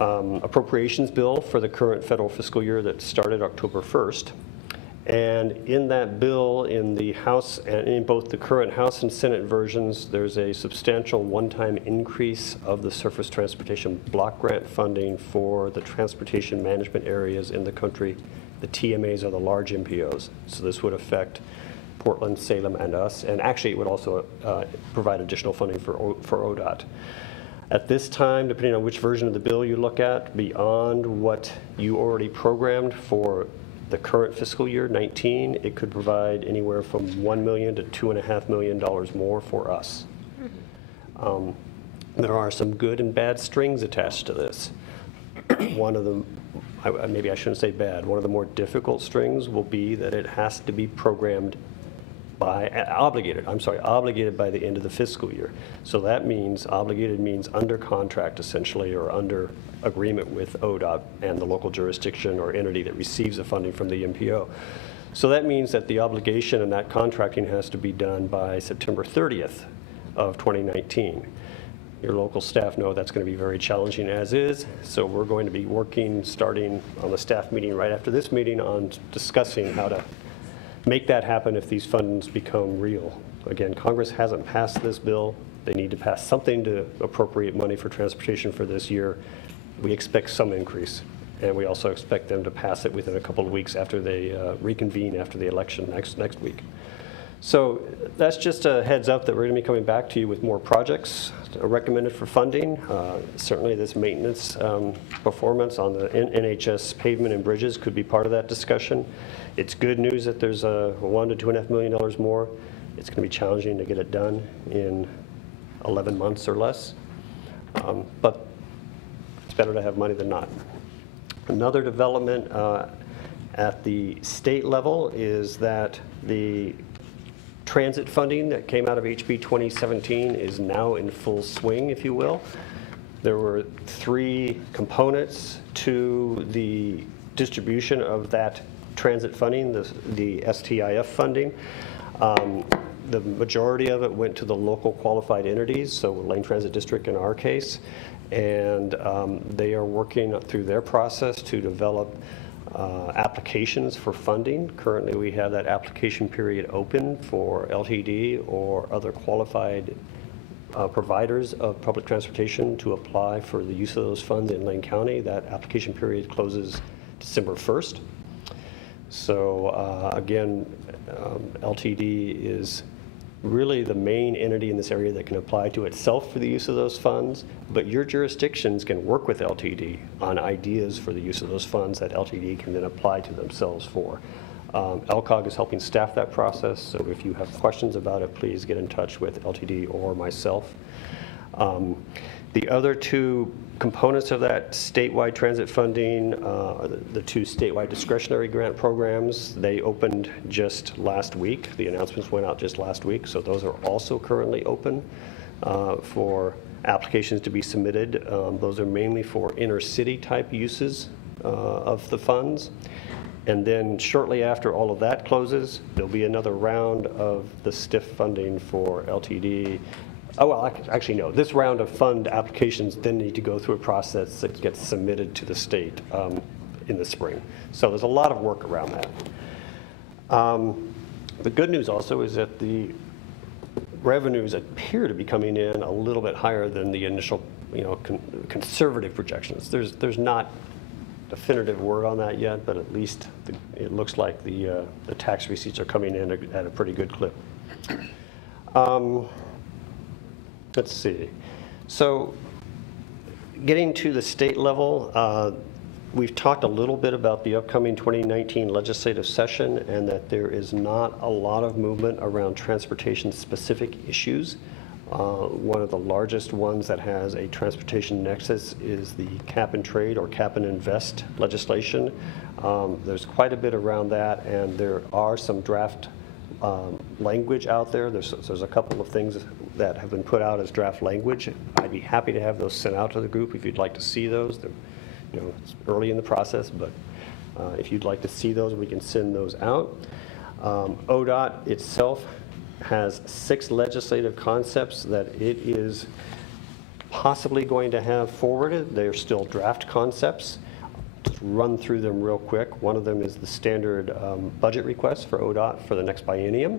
appropriations bill for the current federal fiscal year that started October 1st. And in that bill, in the House and in both the current House and Senate versions, there's a substantial one-time increase of the Surface Transportation Block Grant funding for the transportation management areas in the country. The TMAs are the large MPOs, so this would affect Portland, Salem, and us, and actually it would also provide additional funding for ODOT. At this time, depending on which version of the bill you look at, beyond what you already programmed for the current fiscal year, 19, it could provide anywhere from $1 million to $2.5 million more for us. There are some good and bad strings attached to this. One of them, maybe I shouldn't say bad, one of the more difficult strings will be that it has to be programmed obligated by the end of the fiscal year. So that means, obligated means under contract essentially, or under agreement with ODOT and the local jurisdiction or entity that receives the funding from the MPO. So that means that the obligation and that contracting has to be done by September 30th of 2019. Your local staff know that's going to be very challenging as is, so we're going to be working, starting on the staff meeting right after this meeting, on discussing how to make that happen if these funds become real. Again, Congress hasn't passed this bill. They need to pass something to appropriate money for transportation for this year. We expect some increase, and we also expect them to pass it within a couple of weeks after they reconvene after the election next week. So that's just a heads up that we're going to be coming back to you with more projects recommended for funding. Certainly this maintenance performance on the NHS pavement and bridges could be part of that discussion. It's good news that there's $1 to $2.5 million more. It's going to be challenging to get it done in 11 months or less, but it's better to have money than not. Another development at the state level is that the transit funding that came out of HB 2017 is now in full swing, if you will. There were 3 components to the distribution of that transit funding, the STIF funding. The majority of it went to the local qualified entities, so Lane Transit District in our case, and they are working through their process to develop applications for funding. Currently, we have that application period open for LTD or other qualified providers of public transportation to apply for the use of those funds in Lane County. That application period closes December 1st. So again, LTD is really the main entity in this area that can apply to itself for the use of those funds, but your jurisdictions can work with LTD on ideas for the use of those funds that LTD can then apply to themselves for. LCOG is helping staff that process, so if you have questions about it, please get in touch with LTD or myself. The other two components of that statewide transit funding, the two statewide discretionary grant programs, they opened just last week. The announcements went out just last week, so those are also currently open for applications to be submitted. Those are mainly for inner city type uses of the funds. And then shortly after all of that closes, there'll be another round of the STIF funding for LTD. Oh, well, actually, no. This round of fund applications then need to go through a process that gets submitted to the state in the spring. So there's a lot of work around that. The good news also is that the revenues appear to be coming in a little bit higher than the initial, conservative projections. There's not definitive word on that yet, but at least it looks like the tax receipts are coming in at a pretty good clip. Let's see. So getting to the state level, we've talked a little bit about the upcoming 2019 legislative session and that there is not a lot of movement around transportation-specific issues. One of the largest ones that has a transportation nexus is the cap and trade or cap and invest legislation. There's quite a bit around that, and there are some draft language out there. There's a couple of things that have been put out as draft language. I'd be happy to have those sent out to the group if you'd like to see those. It's early in the process, but if you'd like to see those, we can send those out. ODOT itself has 6 legislative concepts that it is possibly going to have forwarded. They're still draft concepts. Just run through them real quick. One of them is the standard budget request for ODOT for the next biennium.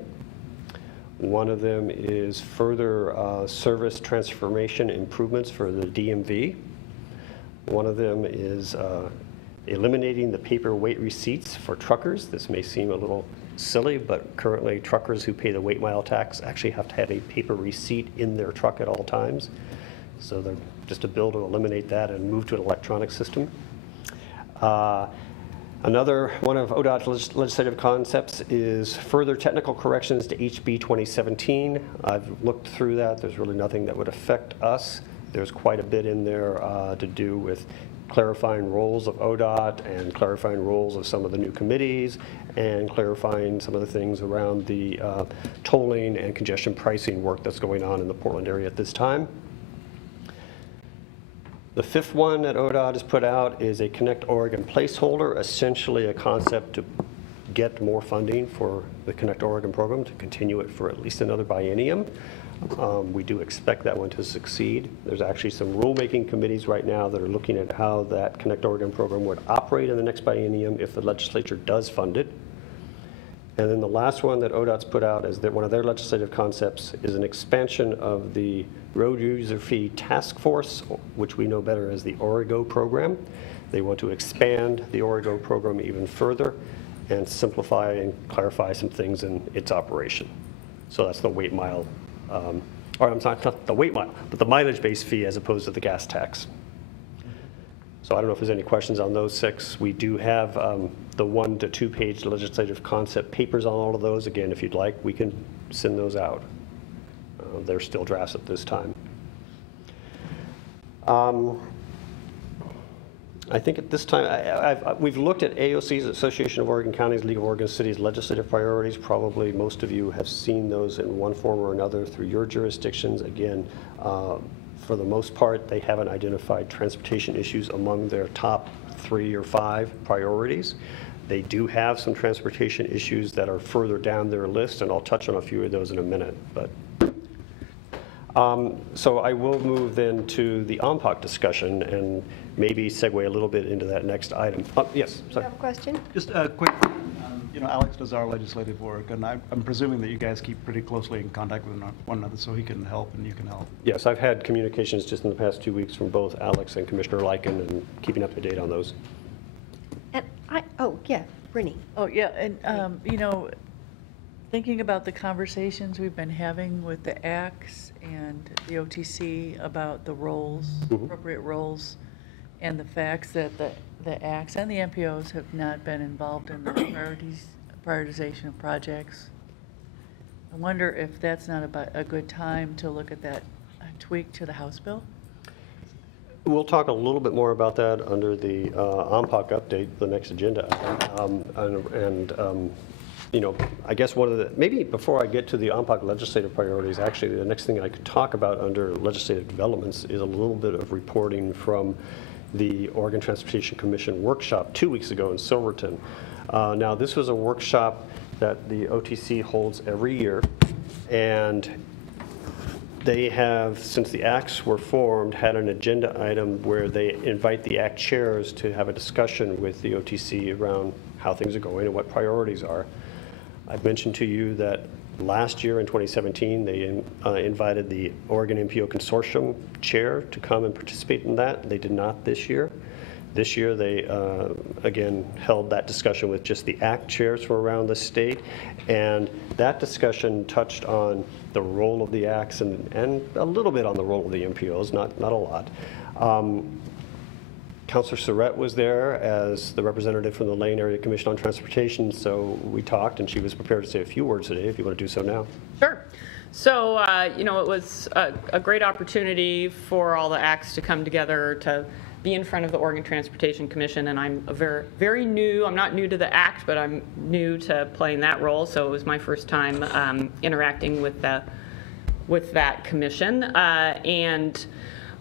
One of them is further service transformation improvements for the DMV. One of them is eliminating the paper weight receipts for truckers. This may seem a little silly, but currently truckers who pay the weight mile tax actually have to have a paper receipt in their truck at all times. So they're just a bill to eliminate that and move to an electronic system. Another one of ODOT's legislative concepts is further technical corrections to HB 2017. I've looked through that. There's really nothing that would affect us. There's quite a bit in there to do with clarifying roles of ODOT and clarifying roles of some of the new committees and clarifying some of the things around the tolling and congestion pricing work that's going on in the Portland area at this time. The 5th one that ODOT has put out is a Connect Oregon placeholder, essentially a concept to get more funding for the Connect Oregon program, to continue it for at least another biennium. We do expect that one to succeed. There's actually some rulemaking committees right now that are looking at how that Connect Oregon program would operate in the next biennium if the legislature does fund it. And then the last one that ODOT's put out is that one of their legislative concepts is an expansion of the Road User Fee Task Force, which we know better as the ORIGO program. They want to expand the ORIGO program even further and simplify and clarify some things in its operation. So that's the weight mile, or I'm sorry, not the weight mile, but the mileage-based fee as opposed to the gas tax. So I don't know if there's any questions on those 6. We do have the 1 to 2 page legislative concept papers on all of those. Again, if you'd like, we can send those out. They're still drafts at this time. I think at this time, we've looked at AOC's, Association of Oregon Counties, League of Oregon Cities legislative priorities. Probably most of you have seen those in one form or another through your jurisdictions. Again, for the most part, they haven't identified transportation issues among their top 3 or 5 priorities. They do have some transportation issues that are further down their list, and I'll touch on a few of those in a minute. But So I will move then to the OMPOC discussion and maybe segue a little bit into that next item. Yes, You sorry. have a question? Just a quick, you know, Alex does our legislative work, and I'm presuming that you guys keep pretty closely in contact with one another, so he can help and you can help. Yes, I've had communications just in the past 2 weeks from both Alex and Commissioner Lycan and keeping up to date on those. And oh, yeah, Brittany. Oh, yeah, and, you know, thinking about the conversations we've been having with the ACTS and the OTC about the roles, appropriate roles, and the facts that the ACTS and the MPOs have not been involved in the prioritization of projects. I wonder if that's not a good time to look at that tweak to the House bill? We'll talk a little bit more about that under the OMPOC update, the next agenda. You know, I guess one of the, maybe before I get to the OMPOC legislative priorities, actually the next thing I could talk about under legislative developments is a little bit of reporting from the Oregon Transportation Commission workshop 2 weeks ago in Silverton. Now, this was a workshop that the OTC holds every year, and they have, since the ACTs were formed, had an agenda item where they invite the ACT chairs to have a discussion with the OTC around how things are going and what priorities are. I've mentioned to you that last year in 2017, they invited the Oregon MPO Consortium chair to come and participate in that. They did not this year. This year, they, again, held that discussion with just the ACT chairs from around the state, and that discussion touched on the role of the ACTs and a little bit on the role of the MPOs, not a lot. Councilor Surratt was there as the representative from the Lane Area Commission on Transportation, so we talked, and she was prepared to say a few words today, if you want to do so now. Sure. So, you know, it was a great opportunity for all the ACTs to come together to be in front of the Oregon Transportation Commission, and I'm very new. I'm not new to the ACT, but I'm new to playing that role, so it was my first time interacting with that commission. And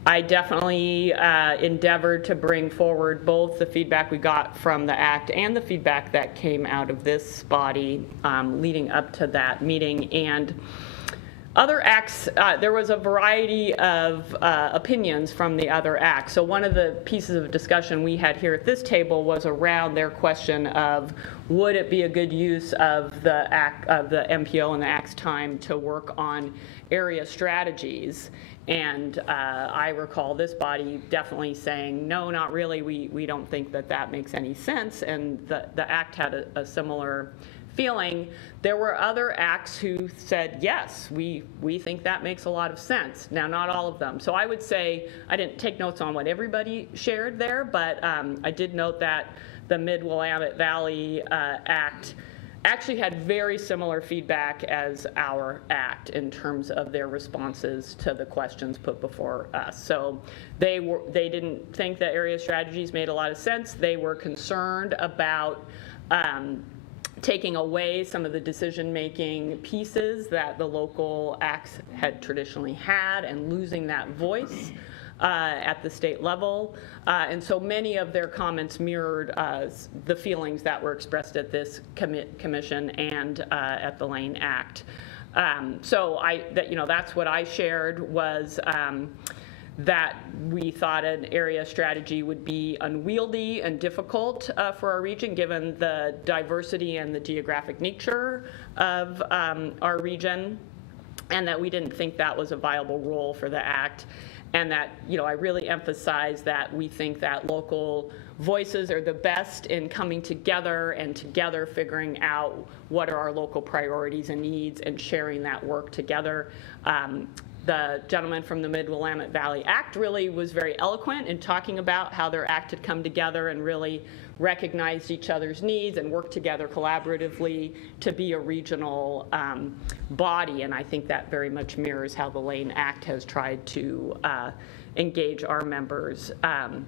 I definitely endeavored to bring forward both the feedback we got from the ACT and the feedback that came out of this body leading up to that meeting. And other ACTs, there was a variety of opinions from the other ACTs. So one of the pieces of discussion we had here at this table was around their question of, would it be a good use of the MPO and the ACT's time to work on area strategies? And I recall this body definitely saying, no, not really. We don't think that makes any sense. And the ACT had a similar feeling. There were other ACTs who said, yes, we think that makes a lot of sense. Now, not all of them. So I would say, I didn't take notes on what everybody shared there, but I did note that the Mid-Willamette Valley ACT actually had very similar feedback as our ACT in terms of their responses to the questions put before us. So they didn't think that area strategies made a lot of sense. They were concerned about taking away some of the decision-making pieces that the local ACTs had traditionally had and losing that voice at the state level. And so many of their comments mirrored the feelings that were expressed at this commission and at the Lane ACT. So that's what I shared was that we thought an area strategy would be unwieldy and difficult for our region, given the diversity and the geographic nature of our region, and that we didn't think that was a viable role for the ACT. And that, I really emphasize that we think that local voices are the best in coming together and together figuring out what are our local priorities and needs and sharing that work together. The gentleman from the Mid-Willamette Valley ACT really was very eloquent in talking about how their ACT had come together and really recognized each other's needs and worked together collaboratively to be a regional body. And I think that very much mirrors how the Lane ACT has tried to engage our members. And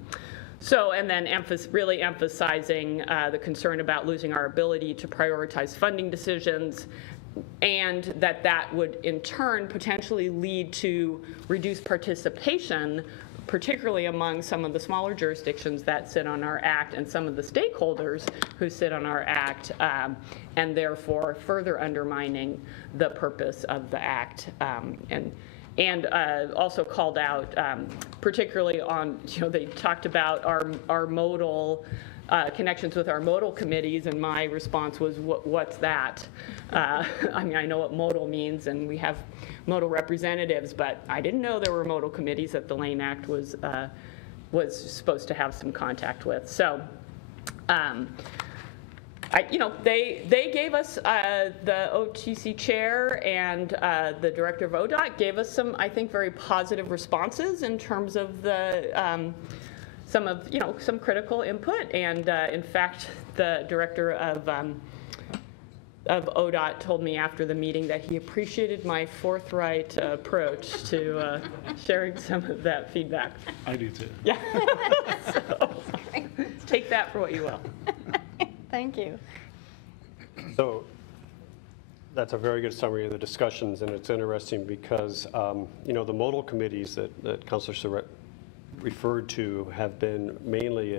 then really emphasizing the concern about losing our ability to prioritize funding decisions, and that would in turn potentially lead to reduced participation, particularly among some of the smaller jurisdictions that sit on our ACT and some of the stakeholders who sit on our ACT, and therefore further undermining the purpose of the ACT. And also called out, particularly on, they talked about our modal connections with our modal committees, and my response was, what's that? I mean, I know what modal means, and we have modal representatives, but I didn't know there were modal committees that the Lane Act was supposed to have some contact with. So, they gave us, the OTC chair and the director of ODOT gave us some, I think, very positive responses in terms of the, some critical input. And in fact, the director of ODOT told me after the meeting that he appreciated my forthright approach to sharing some of that feedback. I do too. Yeah. So, take that for what you will. Thank you. So that's a very good summary of the discussions, and it's interesting because, the modal committees that Councilor Surratt referred to have been mainly,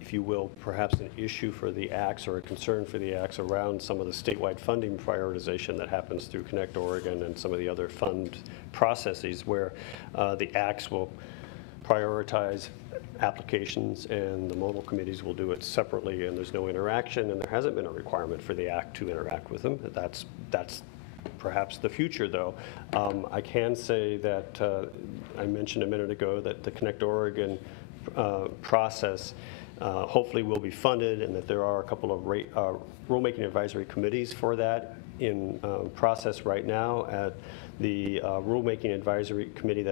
if you will, perhaps an issue for the ACTS or a concern for the ACTS around some of the statewide funding prioritization that happens through Connect Oregon and some of the other fund processes where the ACTS will prioritize applications and the modal committees will do it separately, and there's no interaction, and there hasn't been a requirement for the ACT to interact with them. That's perhaps the future, though. I can say that I mentioned a minute ago that the Connect Oregon process hopefully will be funded, and that there are a couple of rulemaking advisory committees for that in process right now. At the rulemaking advisory committee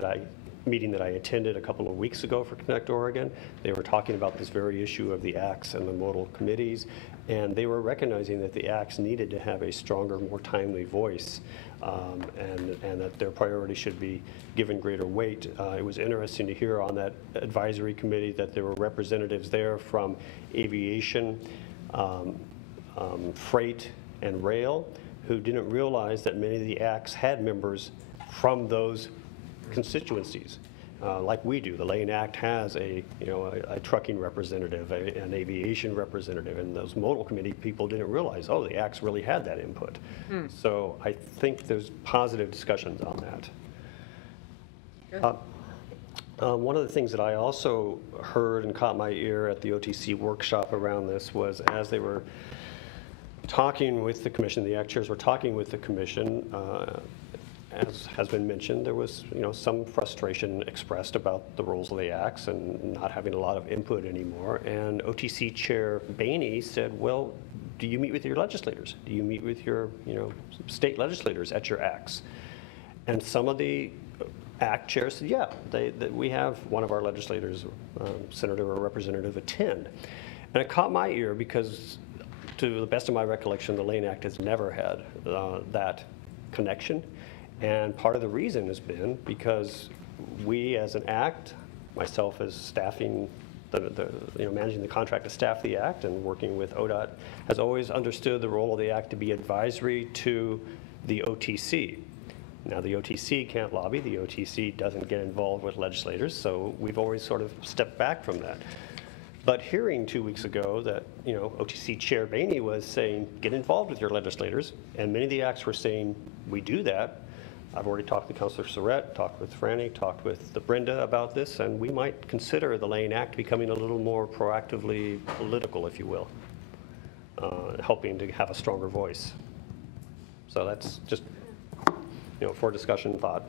meeting that I attended a couple of weeks ago for Connect Oregon, they were talking about this very issue of the ACTS and the modal committees, and they were recognizing that the ACTS needed to have a stronger, more timely voice, and that their priority should be given greater weight. It was interesting to hear on that advisory committee that there were representatives there from aviation, freight, and rail who didn't realize that many of the ACTS had members from those constituencies, like we do. The Lane Act has a trucking representative, an aviation representative, and those modal committee people didn't realize, oh, the ACTS really had that input. So I think there's positive discussions on that. One of the things that I also heard and caught my ear at the OTC workshop around this was as they were talking with the commission, the ACT chairs were talking with the commission, as has been mentioned, there was some frustration expressed about the rules of the ACTS and not having a lot of input anymore. And OTC Chair Bainey said, well, do you meet with your legislators? Do you meet with your state legislators at your ACTS? And some of the ACT chairs said, yeah, we have one of our legislators, senator or representative, attend. And it caught my ear because to the best of my recollection, the Lane Act has never had that connection. And part of the reason has been because we as an ACT, myself as staffing, managing the contract to staff the ACT and working with ODOT, has always understood the role of the ACT to be advisory to the OTC. Now the OTC can't lobby, the OTC doesn't get involved with legislators, so we've always sort of stepped back from that. But hearing 2 weeks ago that OTC Chair Bainey was saying, get involved with your legislators, and many of the ACTs were saying, we do that. I've already talked to Councilor Surratt, talked with Franny, talked with Brenda about this, and we might consider the Lane Act becoming a little more proactively political, if you will, helping to have a stronger voice. So that's just, for discussion thought.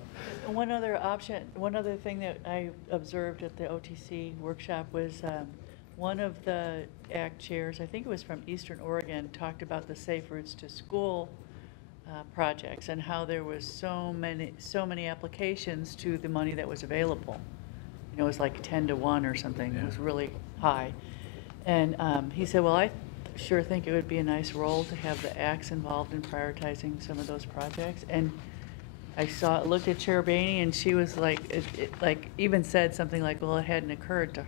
One other thing that I observed at the OTC workshop was one of the ACT chairs, I think it was from Eastern Oregon, talked about the Safe Routes to School projects and how there was so many applications to the money that was available. It was like 10 to 1 or something. It was really high. And he said, well, I sure think it would be a nice role to have the ACTs involved in prioritizing some of those projects. And I looked at Chair Bainey, and she was like, even said something like, well, it hadn't occurred to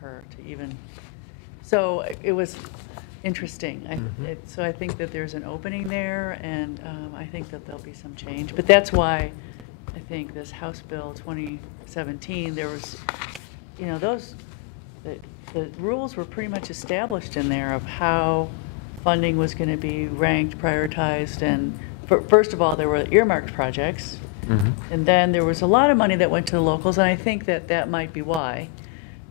her to even. So it was interesting. So I think that there's an opening there, and I think that there'll be some change. But that's why I think this House Bill 2017, there was, the rules were pretty much established in there of how funding was going to be ranked, prioritized, and first of all, there were earmarked projects, And then there was a lot of money that went to the locals, and I think that that might be why.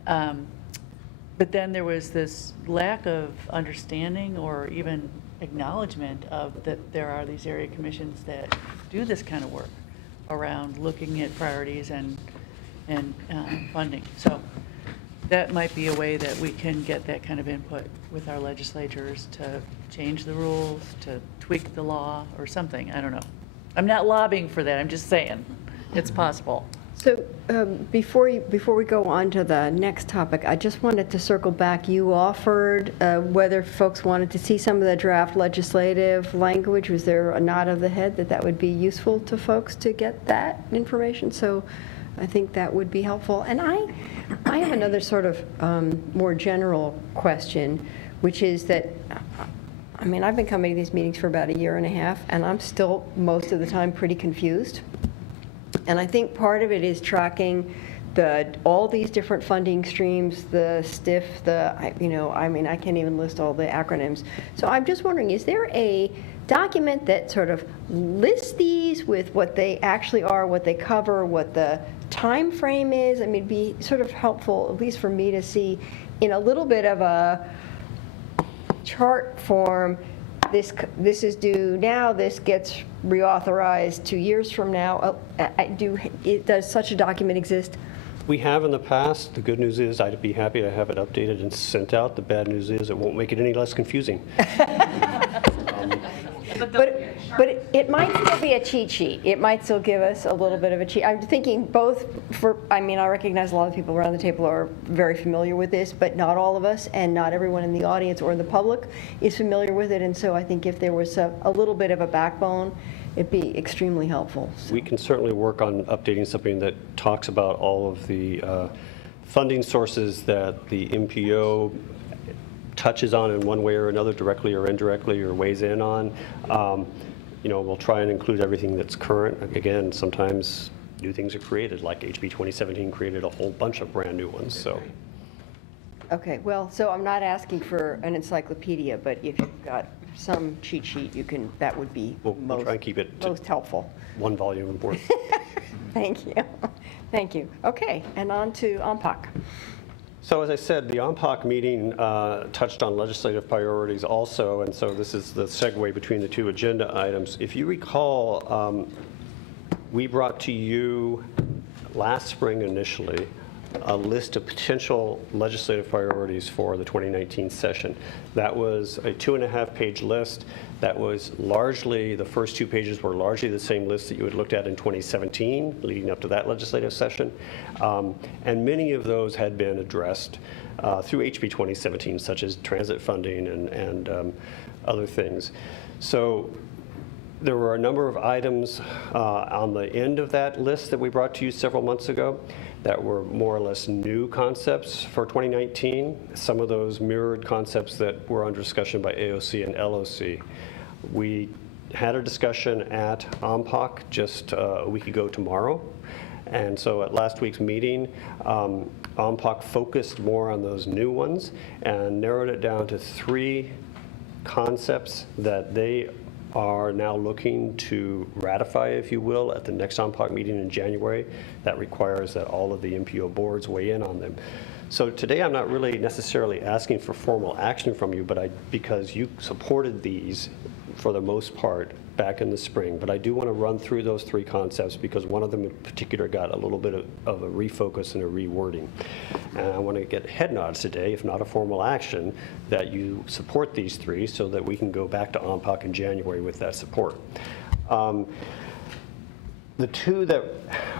But then there was this lack of understanding or even acknowledgement of that there are these area commissions that do this kind of work around looking at priorities and funding. So that might be a way that we can get that kind of input with our legislators to change the rules, to tweak the law or something. I don't know. I'm not lobbying for that. I'm just saying it's possible. So before we go on to the next topic, I just wanted to circle back. You offered whether folks wanted to see some of the draft legislative language. Was there a nod of the head that that would be useful to folks to get that information? So I think that would be helpful. And I have another sort of more general question, which is that, I mean, I've been coming to these meetings for about a year and a half, and I'm still most of the time pretty confused. And I think part of it is tracking all these different funding streams, the STIF, I can't even list all the acronyms. So I'm just wondering, is there a document that sort of lists these with what they actually are, what they cover, what the time frame is? I mean, it'd be sort of helpful, at least for me, to see in a little bit of a chart form, this is due now, this gets reauthorized 2 years from now. Does such a document exist? We have in the past. The good news is I'd be happy to have it updated and sent out. The bad news is it won't make it any less confusing. But it might still be a cheat sheet. It might still give us a little bit of a cheat. I'm thinking both I recognize a lot of people around the table are very familiar with this, but not all of us, and not everyone in the audience or in the public is familiar with it. And so I think if there was a little bit of a backbone, it'd be extremely helpful. We can certainly work on updating something that talks about all of the funding sources that the MPO touches on in one way or another, directly or indirectly, or weighs in on. We'll try and include everything that's current. Again, sometimes new things are created, like HB 2017 created a whole bunch of brand new ones. So. Okay, well, so I'm not asking for an encyclopedia, but if you've got some cheat sheet, that would be we'll try and keep it most helpful. One volume worth. Thank you. Thank you. Okay, and on to OMPOC. So as I said, the OMPOC meeting touched on legislative priorities also, and so this is the segue between the two agenda items. If you recall, we brought to you last spring initially a list of potential legislative priorities for the 2019 session. That was a 2.5-page list. That was largely, the first 2 pages were largely the same list that you had looked at in 2017, leading up to that legislative session. And many of those had been addressed through HB 2017, such as transit funding and other things. So there were a number of items on the end of that list that we brought to you several months ago that were more or less new concepts for 2019. Some of those mirrored concepts that were under discussion by AOC and LOC. We had a discussion at OMPOC just a week ago tomorrow. And so at last week's meeting, OMPOC focused more on those new ones and narrowed it down to 3 concepts that they are now looking to ratify, if you will, at the next OMPOC meeting in January. That requires that all of the MPO boards weigh in on them. So today I'm not really necessarily asking for formal action from you, but because you supported these for the most part back in the spring. But I do want to run through those 3 concepts because one of them in particular got a little bit of a refocus and a rewording. And I want to get head nods today, if not a formal action, that you support these 3 so that we can go back to OMPOC in January with that support. The 2 that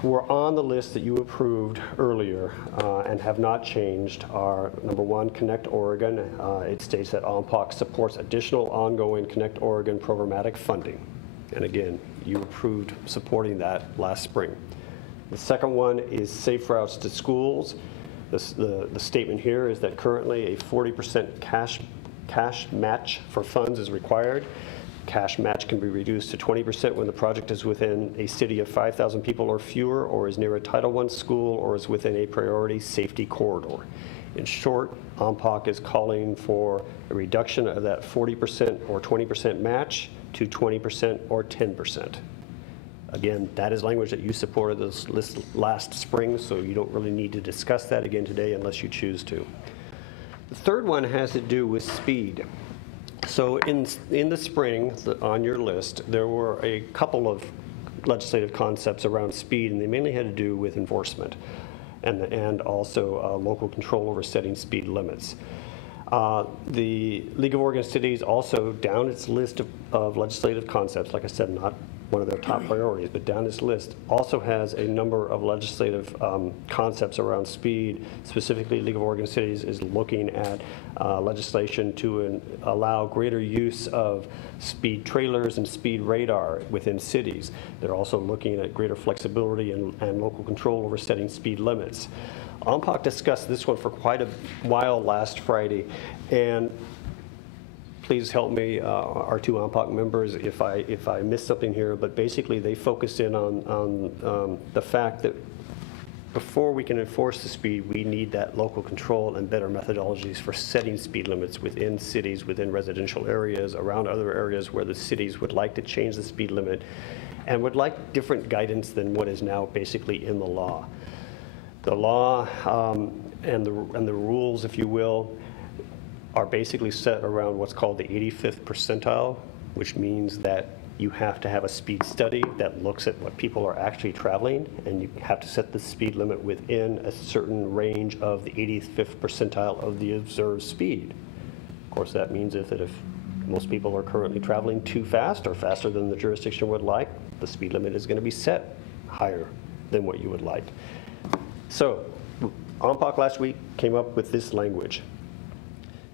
were on the list that you approved earlier and have not changed are, number 1, Connect Oregon. It states that OMPOC supports additional ongoing Connect Oregon programmatic funding. And again, you approved supporting that last spring. The second one is Safe Routes to Schools. The statement here is that currently a 40% cash match for funds is required. Cash match can be reduced to 20% when the project is within a city of 5,000 people or fewer, or is near a Title I school, or is within a priority safety corridor. In short, OMPOC is calling for a reduction of that 40% or 20% match to 20% or 10%. Again, that is language that you supported this list last spring, so you don't really need to discuss that again today unless you choose to. The third one has to do with speed. So in the spring, on your list, there were a couple of legislative concepts around speed, and they mainly had to do with enforcement and also local control over setting speed limits. The League of Oregon Cities also, down its list of legislative concepts, like I said, not one of their top priorities, but down this list, also has a number of legislative concepts around speed. Specifically, League of Oregon Cities is looking at legislation to allow greater use of speed trailers and speed radar within cities. They're also looking at greater flexibility and local control over setting speed limits. OMPOC discussed this one for quite a while last Friday, and please help me, our two OMPOC members, if I miss something here, but basically they focus in on the fact that before we can enforce the speed, we need that local control and better methodologies for setting speed limits within cities, within residential areas, around other areas where the cities would like to change the speed limit and would like different guidance than what is now basically in the law. The law and the rules, if you will, are basically set around what's called the 85th percentile, which means that you have to have a speed study that looks at what people are actually traveling, and you have to set the speed limit within a certain range of the 85th percentile of the observed speed. Of course, that means if most people are currently traveling too fast or faster than the jurisdiction would like, the speed limit is going to be set higher than what you would like. So, OMPOC last week came up with this language.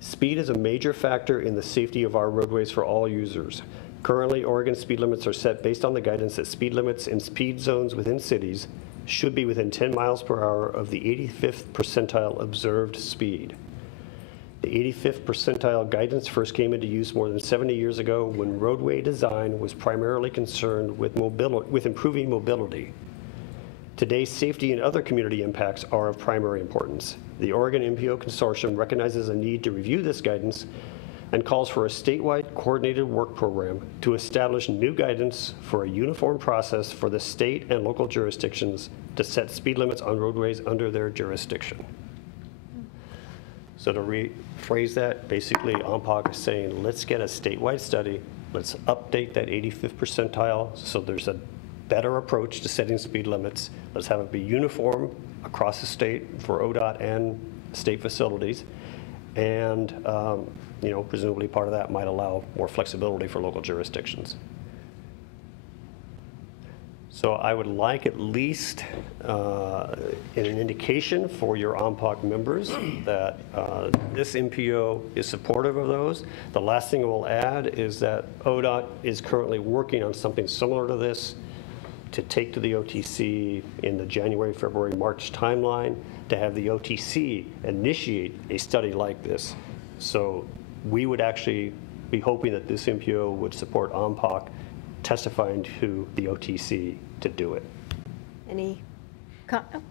Speed is a major factor in the safety of our roadways for all users. Currently, Oregon speed limits are set based on the guidance that speed limits in speed zones within cities should be within 10 miles per hour of the 85th percentile observed speed. The 85th percentile guidance first came into use more than 70 years ago when roadway design was primarily concerned with improving mobility. Today, safety and other community impacts are of primary importance. The Oregon MPO Consortium recognizes a need to review this guidance and calls for a statewide coordinated work program to establish new guidance for a uniform process for the state and local jurisdictions to set speed limits on roadways under their jurisdiction. So to rephrase that, basically OMPOC is saying, let's get a statewide study, let's update that 85th percentile so there's a better approach to setting speed limits. Let's have it be uniform across the state for ODOT and state facilities. And presumably part of that might allow more flexibility for local jurisdictions. So I would like at least an indication for your OMPOC members that this MPO is supportive of those. The last thing we'll add is that ODOT is currently working on something similar to this to take to the OTC in the January, February, March timeline to have the OTC initiate a study like this. So we would actually be hoping that this MPO would support OMPOC testifying to the OTC to do it.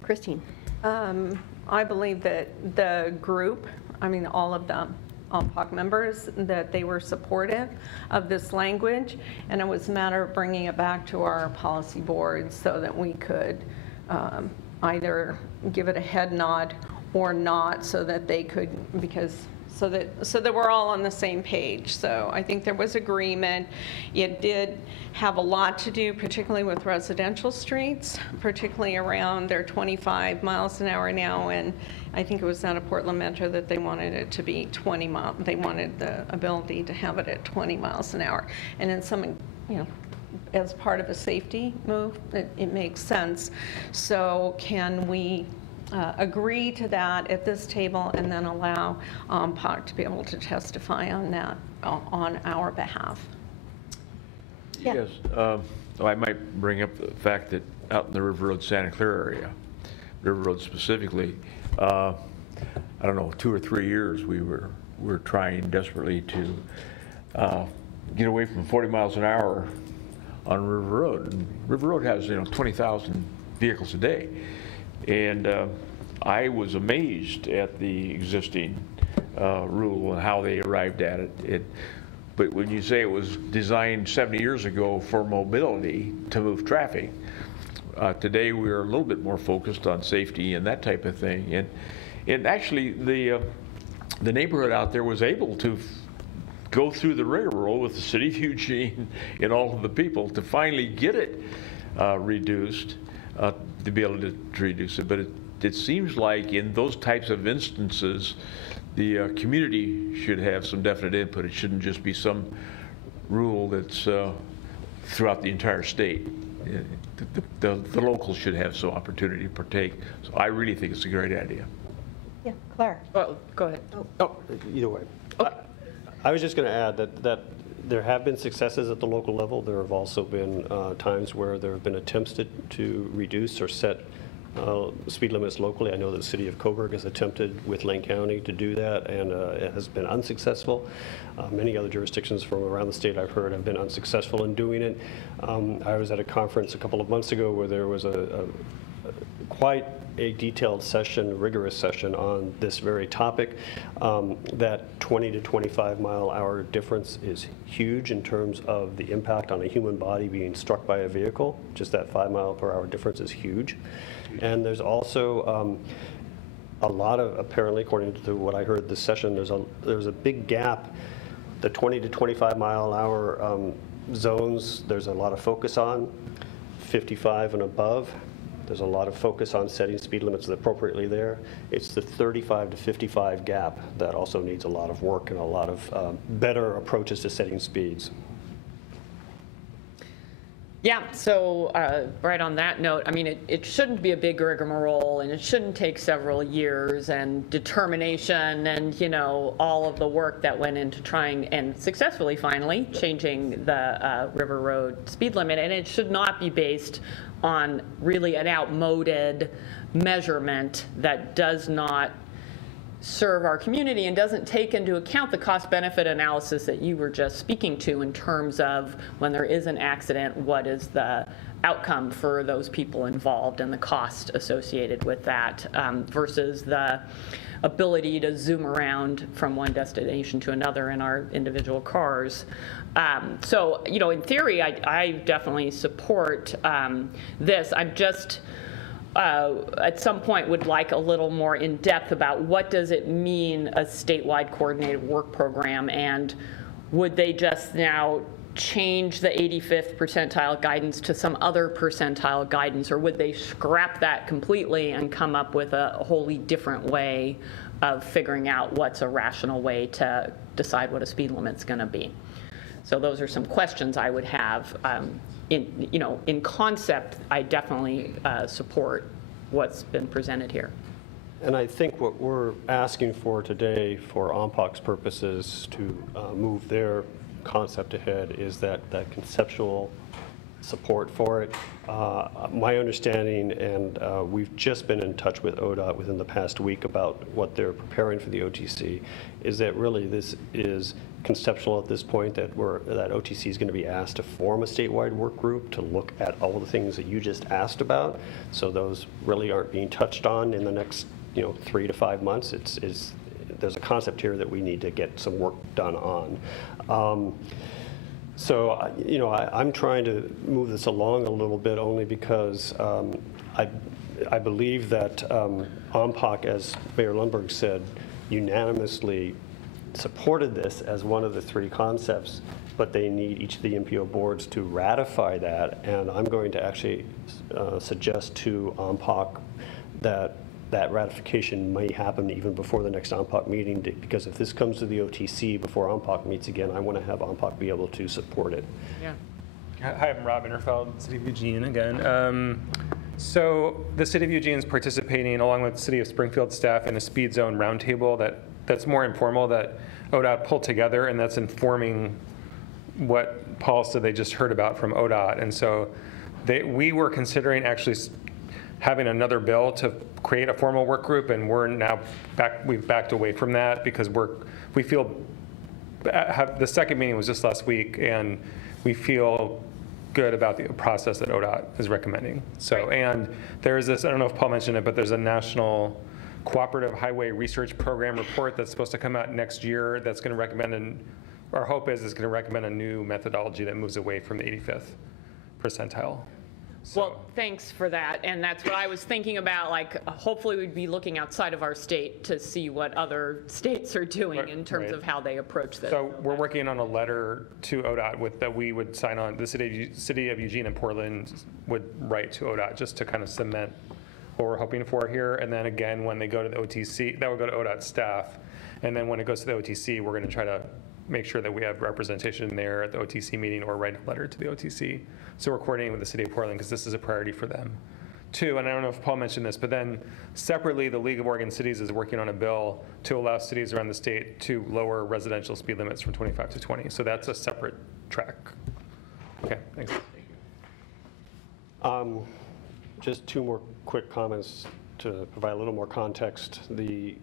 Christine. I believe that the group, all of them, OMPOC members, that they were supportive of this language, and it was a matter of bringing it back to our policy board so that we could either give it a head nod or not, so that they could, so that we're all on the same page. So I think there was agreement. It did have a lot to do, particularly with residential streets, particularly around their 25 miles an hour now, and I think it was out of Portland Metro that they wanted it to be 20 miles. They wanted the ability to have it at 20 miles an hour. And in some, as part of a safety move, it makes sense. So can we agree to that at this table and then allow OMPOC to be able to testify on that on our behalf? Yes. I might bring up the fact that out in the River Road, Santa Clara area, River Road specifically, I don't know, 2 or 3 years we were trying desperately to get away from 40 miles an hour on River Road. And River Road has 20,000 vehicles a day, and I was amazed at the existing rule and how they arrived at it. But when you say it was designed 70 years ago for mobility to move traffic, today we are a little bit more focused on safety and that type of thing. And actually, the neighborhood out there was able to go through the rigmarole with the city of Eugene and all of the people to finally get it reduced, to be able to reduce it. But it seems like in those types of instances, the community should have some definite input. It shouldn't just be some rule that's throughout the entire state. The locals should have some opportunity to partake. So I really think it's a great idea. Yeah, Claire. Well, go ahead. Oh, either way. Okay. I was just going to add that there have been successes at the local level. There have also been times where there have been attempts to reduce or set speed limits locally. I know that the city of Coburg has attempted with Lane County to do that, and it has been unsuccessful. Many other jurisdictions from around the state I've heard have been unsuccessful in doing it. I was at a conference a couple of months ago where there was quite a detailed session, rigorous session on this very topic. That 20 to 25 mile hour difference is huge in terms of the impact on a human body being struck by a vehicle. Just that 5 mile per hour difference is huge. And there's also a lot of, apparently, according to what I heard this session, there's a big gap. The 20 to 25 mile hour zones, there's a lot of focus on. 55 and above, there's a lot of focus on setting speed limits appropriately there. It's the 35 to 55 gap that also needs a lot of work and a lot of better approaches to setting speeds. Yeah, so right on that note, I mean, it shouldn't be a big rigmarole, and it shouldn't take several years and determination and, you know, all of the work that went into trying and successfully, finally, changing the River Road speed limit. And it should not be based on really an outmoded measurement that does not serve our community and doesn't take into account the cost-benefit analysis that you were just speaking to in terms of when there is an accident, what is the outcome for those people involved and the cost associated with that versus the ability to zoom around from one destination to another in our individual cars. So, you know, in theory, I definitely support this. I'm just at some point would like a little more in depth about what does it mean a statewide coordinated work program, and would they just now change the 85th percentile guidance to some other percentile guidance, or would they scrap that completely and come up with a wholly different way of figuring out what's a rational way to decide what a speed limit's going to be? So those are some questions I would have. In concept, I definitely support what's been presented here. And I think what we're asking for today for OMPOC's purposes to move their concept ahead is that conceptual support for it. My understanding, and we've just been in touch with ODOT within the past week about what they're preparing for the OTC, is that really this is conceptual at this point, that OTC is going to be asked to form a statewide work group to look at all the things that you just asked about. So those really aren't being touched on in the next 3 to 5 months. There's a concept here that we need to get some work done on. So, I'm trying to move this along a little bit only because I believe that OMPOC, as Mayor Lundberg said, unanimously supported this as one of the 3 concepts, but they need each of the MPO boards to ratify that. And I'm going to actually suggest to OMPOC that ratification may happen even before the next OMPOC meeting, because if this comes to the OTC before OMPOC meets again, I want to have OMPOC be able to support it. Yeah. Hi, I'm Rob Interfeld, City of Eugene again. So the City of Eugene is participating along with City of Springfield staff in a speed zone roundtable that's more informal that ODOT pulled together, and that's informing what policy they just heard about from ODOT. And so we were considering actually having another bill to create a formal work group, and we've backed away from that because we feel the second meeting was just last week, and we feel good about the process that ODOT is recommending. So, and there's this, I don't know if Paul mentioned it, but there's a National Cooperative Highway Research Program report that's supposed to come out next year that's going to recommend our hope is going to recommend a new methodology that moves away from the 85th percentile. Well, thanks for that, and that's what I was thinking about, like, hopefully we'd be looking outside of our state to see what other states are doing in terms Right. of how they approach this. So we're working on a letter to ODOT that we would sign on, the city of Eugene and Portland would write to ODOT just to kind of cement what we're hoping for here. And then again, when they go to the OTC, that would go to ODOT staff. And then when it goes to the OTC, we're going to try to make sure that we have representation there at the OTC meeting or write a letter to the OTC. So we're coordinating with the city of Portland because this is a priority for them. Two, and I don't know if Paul mentioned this, but then separately, the League of Oregon Cities is working on a bill to allow cities around the state to lower residential speed limits from 25 to 20. So that's a separate track. Okay, thanks. Just two more quick comments to provide a little more context. The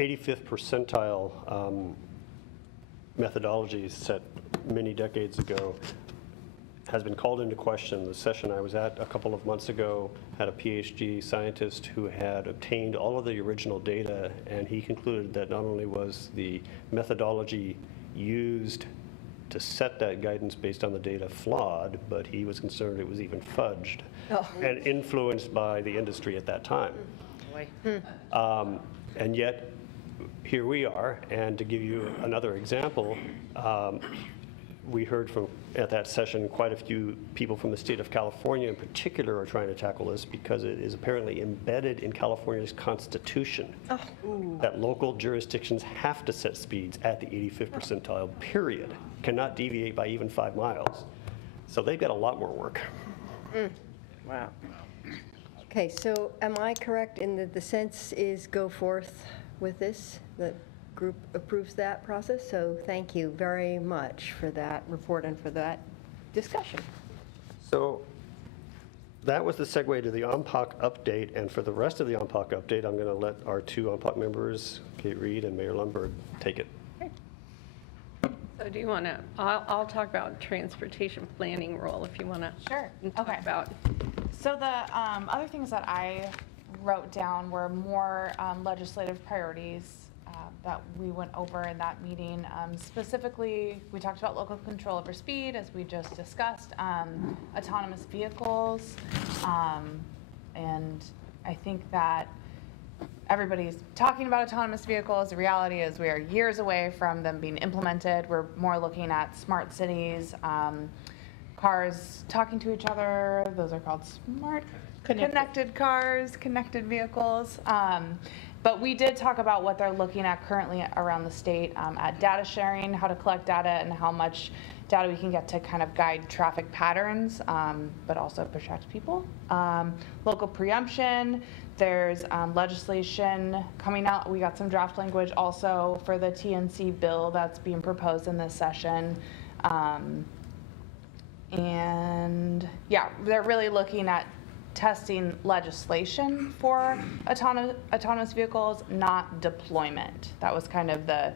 85th percentile methodology set many decades ago has been called into question. The session I was at a couple of months ago had a PhD scientist who had obtained all of the original data, and he concluded that not only was the methodology used to set that guidance based on the data flawed, but he was concerned it was even fudged and influenced by the industry at that time. And yet, here we are, and to give you another example, we heard from, at that session, quite a few people from the state of California in particular are trying to tackle this because it is apparently embedded in California's constitution that local jurisdictions have to set speeds at the 85th percentile, period. Cannot deviate by even 5 miles. So they've got a lot more work. Wow. Okay, so am I correct in that the sense is go forth with this? The group approves that process? So thank you very much for that report and for that discussion. So that was the segue to the OMPOC update. And for the rest of the OMPOC update, I'm going to let our 2 OMPOC members, Kate Reed and Mayor Lundberg, take it. So do you want to, I'll talk about transportation planning role if you want to. Sure. Talk Okay. about. So the other things that I wrote down were more legislative priorities that we went over in that meeting. Specifically, we talked about local control over speed, as we just discussed, autonomous vehicles, and I think that everybody's talking about autonomous vehicles. The reality is we are years away from them being implemented. We're more looking at smart cities, cars talking to each other. Those are called smart connected cars, connected vehicles. But we did talk about what they're looking at currently around the state at data sharing, how to collect data, and how much data we can get to kind of guide traffic patterns, but also protect people. Local preemption, there's legislation coming out. We got some draft language also for the TNC bill that's being proposed in this session. And yeah, they're really looking at testing legislation for autonomous vehicles, not deployment. That was kind of the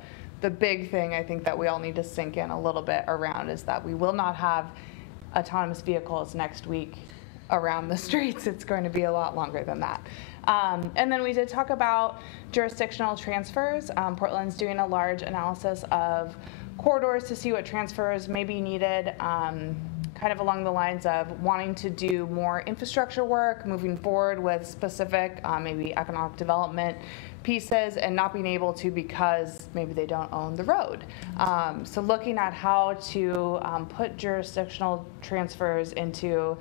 big thing I think that we all need to sink in a little bit around, is that we will not have autonomous vehicles next week around the streets. It's going to be a lot longer than that. And then we did talk about jurisdictional transfers. Portland's doing a large analysis of corridors to see what transfers may be needed, kind of along the lines of wanting to do more infrastructure work, moving forward with specific, maybe economic development pieces, and not being able to because maybe they don't own the road. So looking at how to put jurisdictional transfers into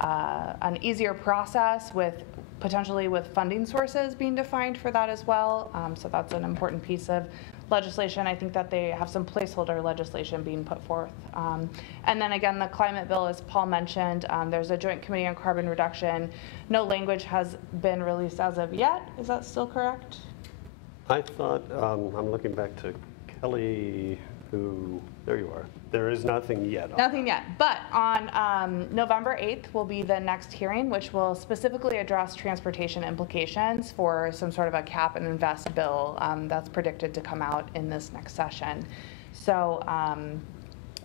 an easier process, with potentially with funding sources being defined for that as well. So that's an important piece of legislation. I think that they have some placeholder legislation being put forth. And then again, the climate bill, as Paul mentioned, there's a joint committee on carbon reduction. No language has been released as of yet. Is that still correct? I thought, I'm looking back to Kelly, who, there you are. There is nothing yet. Nothing yet, but on November 8th will be the next hearing, which will specifically address transportation implications for some sort of a cap and invest bill that's predicted to come out in this next session. So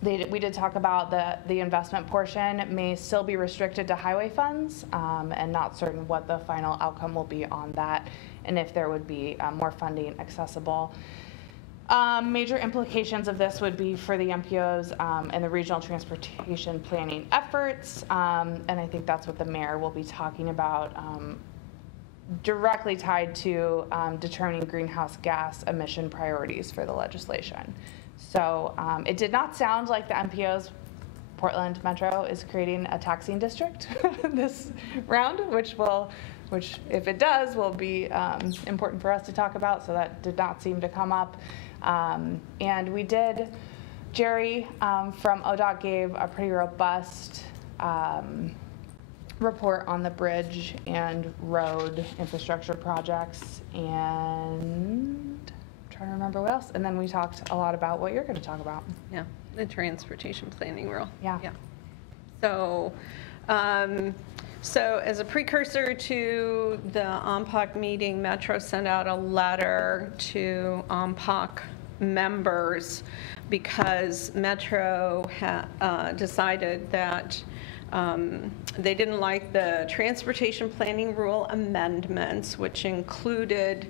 we did talk about the investment portion may still be restricted to highway funds, and not certain what the final outcome will be on that, and if there would be more funding accessible. Major implications of this would be for the MPOs and the regional transportation planning efforts, and I think that's what the mayor will be talking about, directly tied to determining greenhouse gas emission priorities for the legislation. So it did not sound like the MPOs, Portland Metro, is creating a taxing district this round, which if it does, will be important for us to talk about. So that did not seem to come up. And we did, Jerry from ODOT gave a pretty robust report on the bridge and road infrastructure projects, and I'm trying to remember what else. And then we talked a lot about what you're going to talk about. Yeah, the transportation planning rule. Yeah. So, so as a precursor to the OMPOC meeting, Metro sent out a letter to OMPOC members because Metro decided that they didn't like the transportation planning rule amendments, which included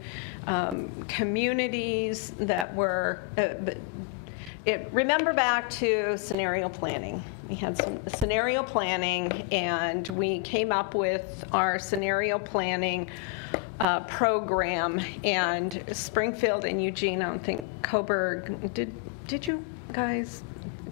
communities that were, remember back to scenario planning. We had some scenario planning, and we came up with our scenario planning program, and Springfield and Eugene, I don't think Coburg, did you guys?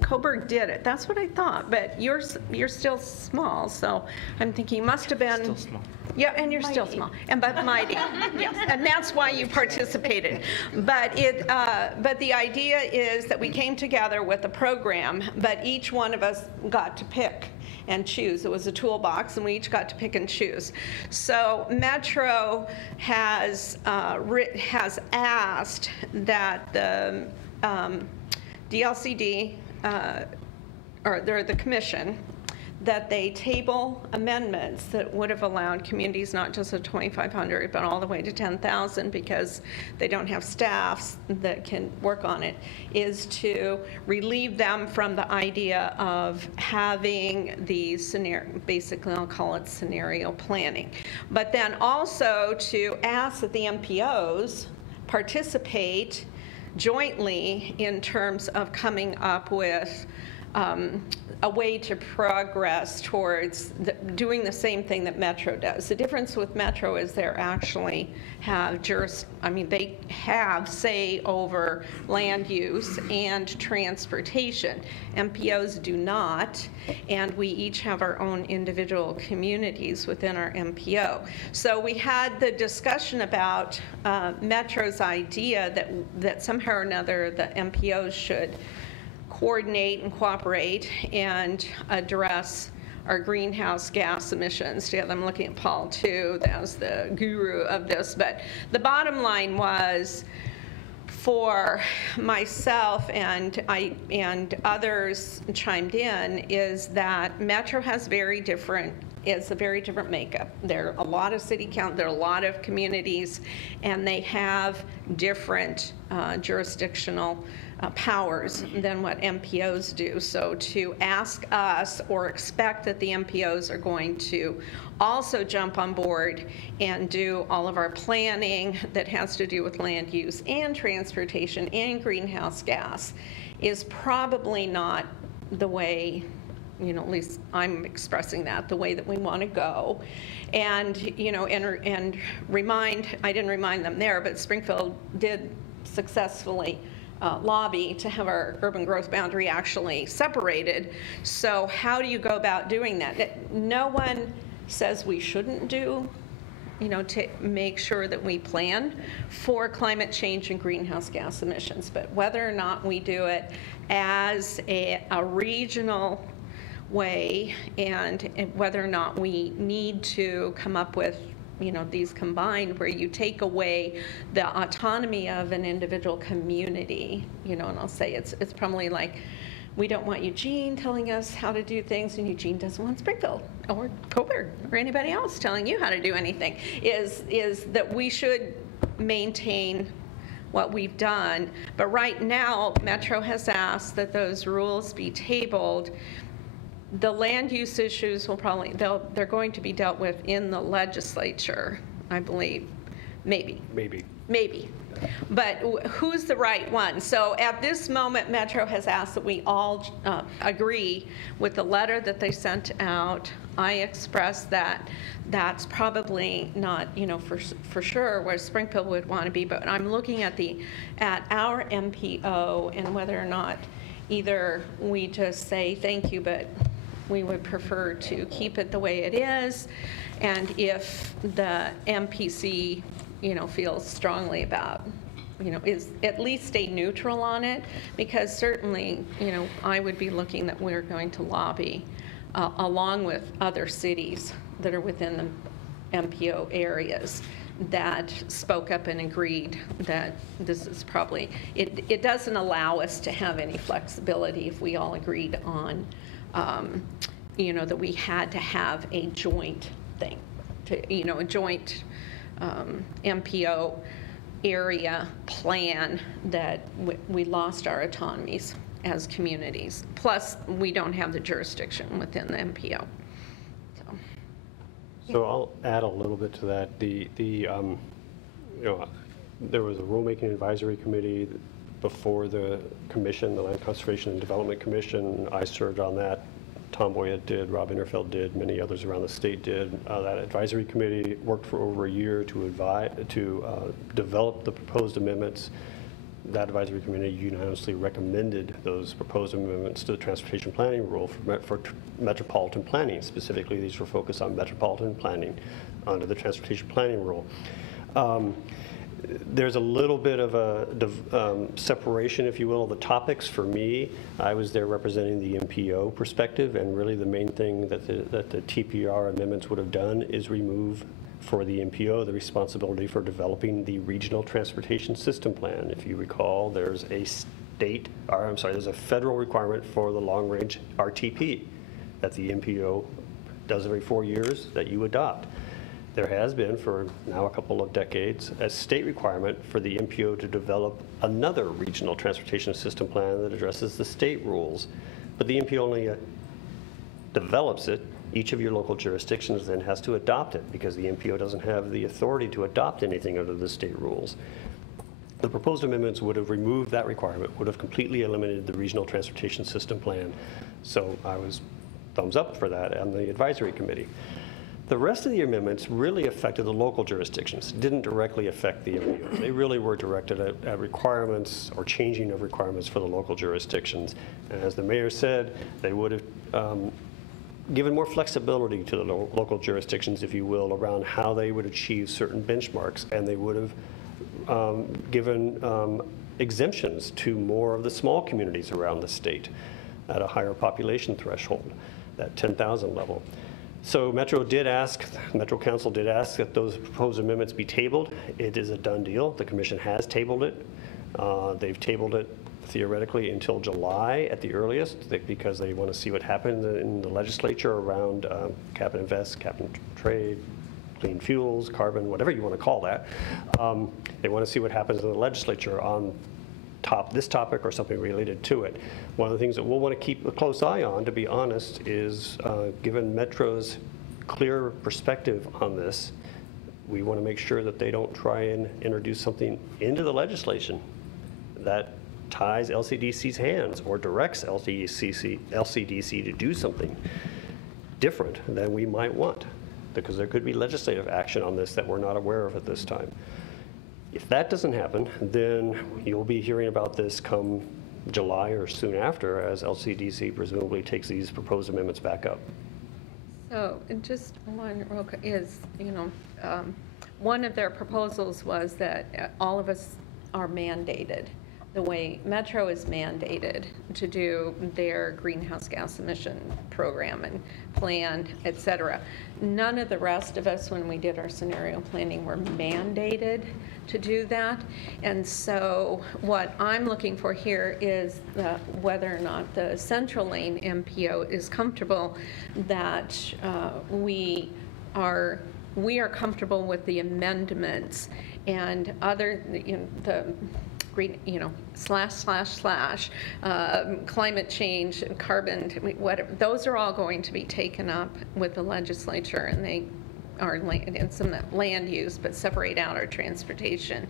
Coburg did it. That's what I thought, but you're still small, so I'm thinking you must have been. Still small. Yeah, and you're still small, and but mighty, yes, and that's why you participated. But the idea is that we came together with a program, but each one of us got to pick and choose. It was a toolbox, and we each got to pick and choose. So Metro has asked that the DLCD or the commission, that they table amendments that would have allowed communities not just at 2,500 but all the way to 10,000, because they don't have staffs that can work on it, is to relieve them from the idea of having the scenario, basically I'll call it scenario planning, but then also to ask that the MPOs participate jointly in terms of coming up with a way to progress towards doing the same thing that Metro does. The difference with Metro is they actually have they have say over land use and transportation. MPOs do not, and we each have our own individual communities within our MPO. So we had the discussion about Metro's idea that somehow or another the MPOs should coordinate and cooperate and address our greenhouse gas emissions together. I'm looking at Paul too, as the guru of this, but the bottom line was, for myself and others chimed in, is that Metro has it's a very different makeup. There are a lot of there are a lot of communities, and they have different jurisdictional powers than what MPOs do. So to ask us or expect that the MPOs are going to also jump on board and do all of our planning that has to do with land use and transportation and greenhouse gas is probably not the way, at least I'm expressing that, the way that we want to go. And, and I didn't remind them there, but Springfield did successfully lobby to have our urban growth boundary actually separated. So how do you go about doing that? No one says we shouldn't do, to make sure that we plan for climate change and greenhouse gas emissions, but whether or not we do it as a regional way, and whether or not we need to come up with these combined, where you take away the autonomy of an individual community, and I'll say it's probably like, we don't want Eugene telling us how to do things, and Eugene doesn't want Springfield or Coburg or anybody else telling you how to do anything, is that we should maintain what we've done. But right now, Metro has asked that those rules be tabled. The land use issues will they're going to be dealt with in the legislature, I believe. Maybe. Maybe. Maybe. But who's the right one? So at this moment, Metro has asked that we all agree with the letter that they sent out. I expressed that that's probably not, for sure where Springfield would want to be, but I'm looking at our MPO and whether or not either we just say thank you, but we would prefer to keep it the way it is, and if the MPC feels strongly about, is at least stay neutral on it, because certainly, I would be looking that we're going to lobby along with other cities that are within the MPO areas that spoke up and agreed that this is probably, it doesn't allow us to have any flexibility if we all agreed on, that we had to have a joint thing, a joint MPO area plan, that we lost our autonomies as communities. Plus, we don't have the jurisdiction within the MPO. So I'll add a little bit to that. There was a rulemaking advisory committee before the commission, the Land Conservation and Development Commission. I served on that. Tom Boyett did, Rob Interfeld did, many others around the state did. That advisory committee worked for over a year to develop the proposed amendments. That advisory committee unanimously recommended those proposed amendments to the transportation planning rule for metropolitan planning. Specifically, these were focused on metropolitan planning under the transportation planning rule. There's a little bit of a separation, if you will, of the topics for me. I was there representing the MPO perspective, and really the main thing that the TPR amendments would have done is remove for the MPO the responsibility for developing the regional transportation system plan. If you recall, there's a there's a federal requirement for the long-range RTP that the MPO does every 4 years that you adopt. There has been, for now a couple of decades, a state requirement for the MPO to develop another regional transportation system plan that addresses the state rules. But the MPO only develops it. Each of your local jurisdictions then has to adopt it, because the MPO doesn't have the authority to adopt anything under the state rules. The proposed amendments would have removed that requirement, would have completely eliminated the regional transportation system plan. So I was thumbs up for that on the advisory committee. The rest of the amendments really affected the local jurisdictions, didn't directly affect the MPO. They really were directed at requirements or changing of requirements for the local jurisdictions. And as the mayor said, they would have given more flexibility to the local jurisdictions, if you will, around how they would achieve certain benchmarks, and they would have given exemptions to more of the small communities around the state at a higher population threshold, that 10,000 level. So Metro Council did ask that those proposed amendments be tabled. It is a done deal. The commission has tabled it. They've tabled it theoretically until July at the earliest, because they want to see what happens in the legislature around cap and invest, cap and trade, clean fuels, carbon, whatever you want to call that. They want to see what happens in the legislature on this topic or something related to it. One of the things that we'll want to keep a close eye on, to be honest, is given Metro's clear perspective on this, we want to make sure that they don't try and introduce something into the legislation that ties LCDC's hands or directs LCDC to do something different than we might want, because there could be legislative action on this that we're not aware of at this time. If that doesn't happen, then you'll be hearing about this come July or soon after, as LCDC presumably takes these proposed amendments back up. So, and just one real quick is, one of their proposals was that all of us are mandated, the way Metro is mandated to do their greenhouse gas emission program and plan, et cetera. None of the rest of us, when we did our scenario planning, were mandated to do that. And so what I'm looking for here is whether or not the Central Lane MPO is comfortable that we are comfortable with the amendments and other, the green, / climate change and carbon, whatever, those are all going to be taken up with the legislature, and they our land, and some land use, but separate out our transportation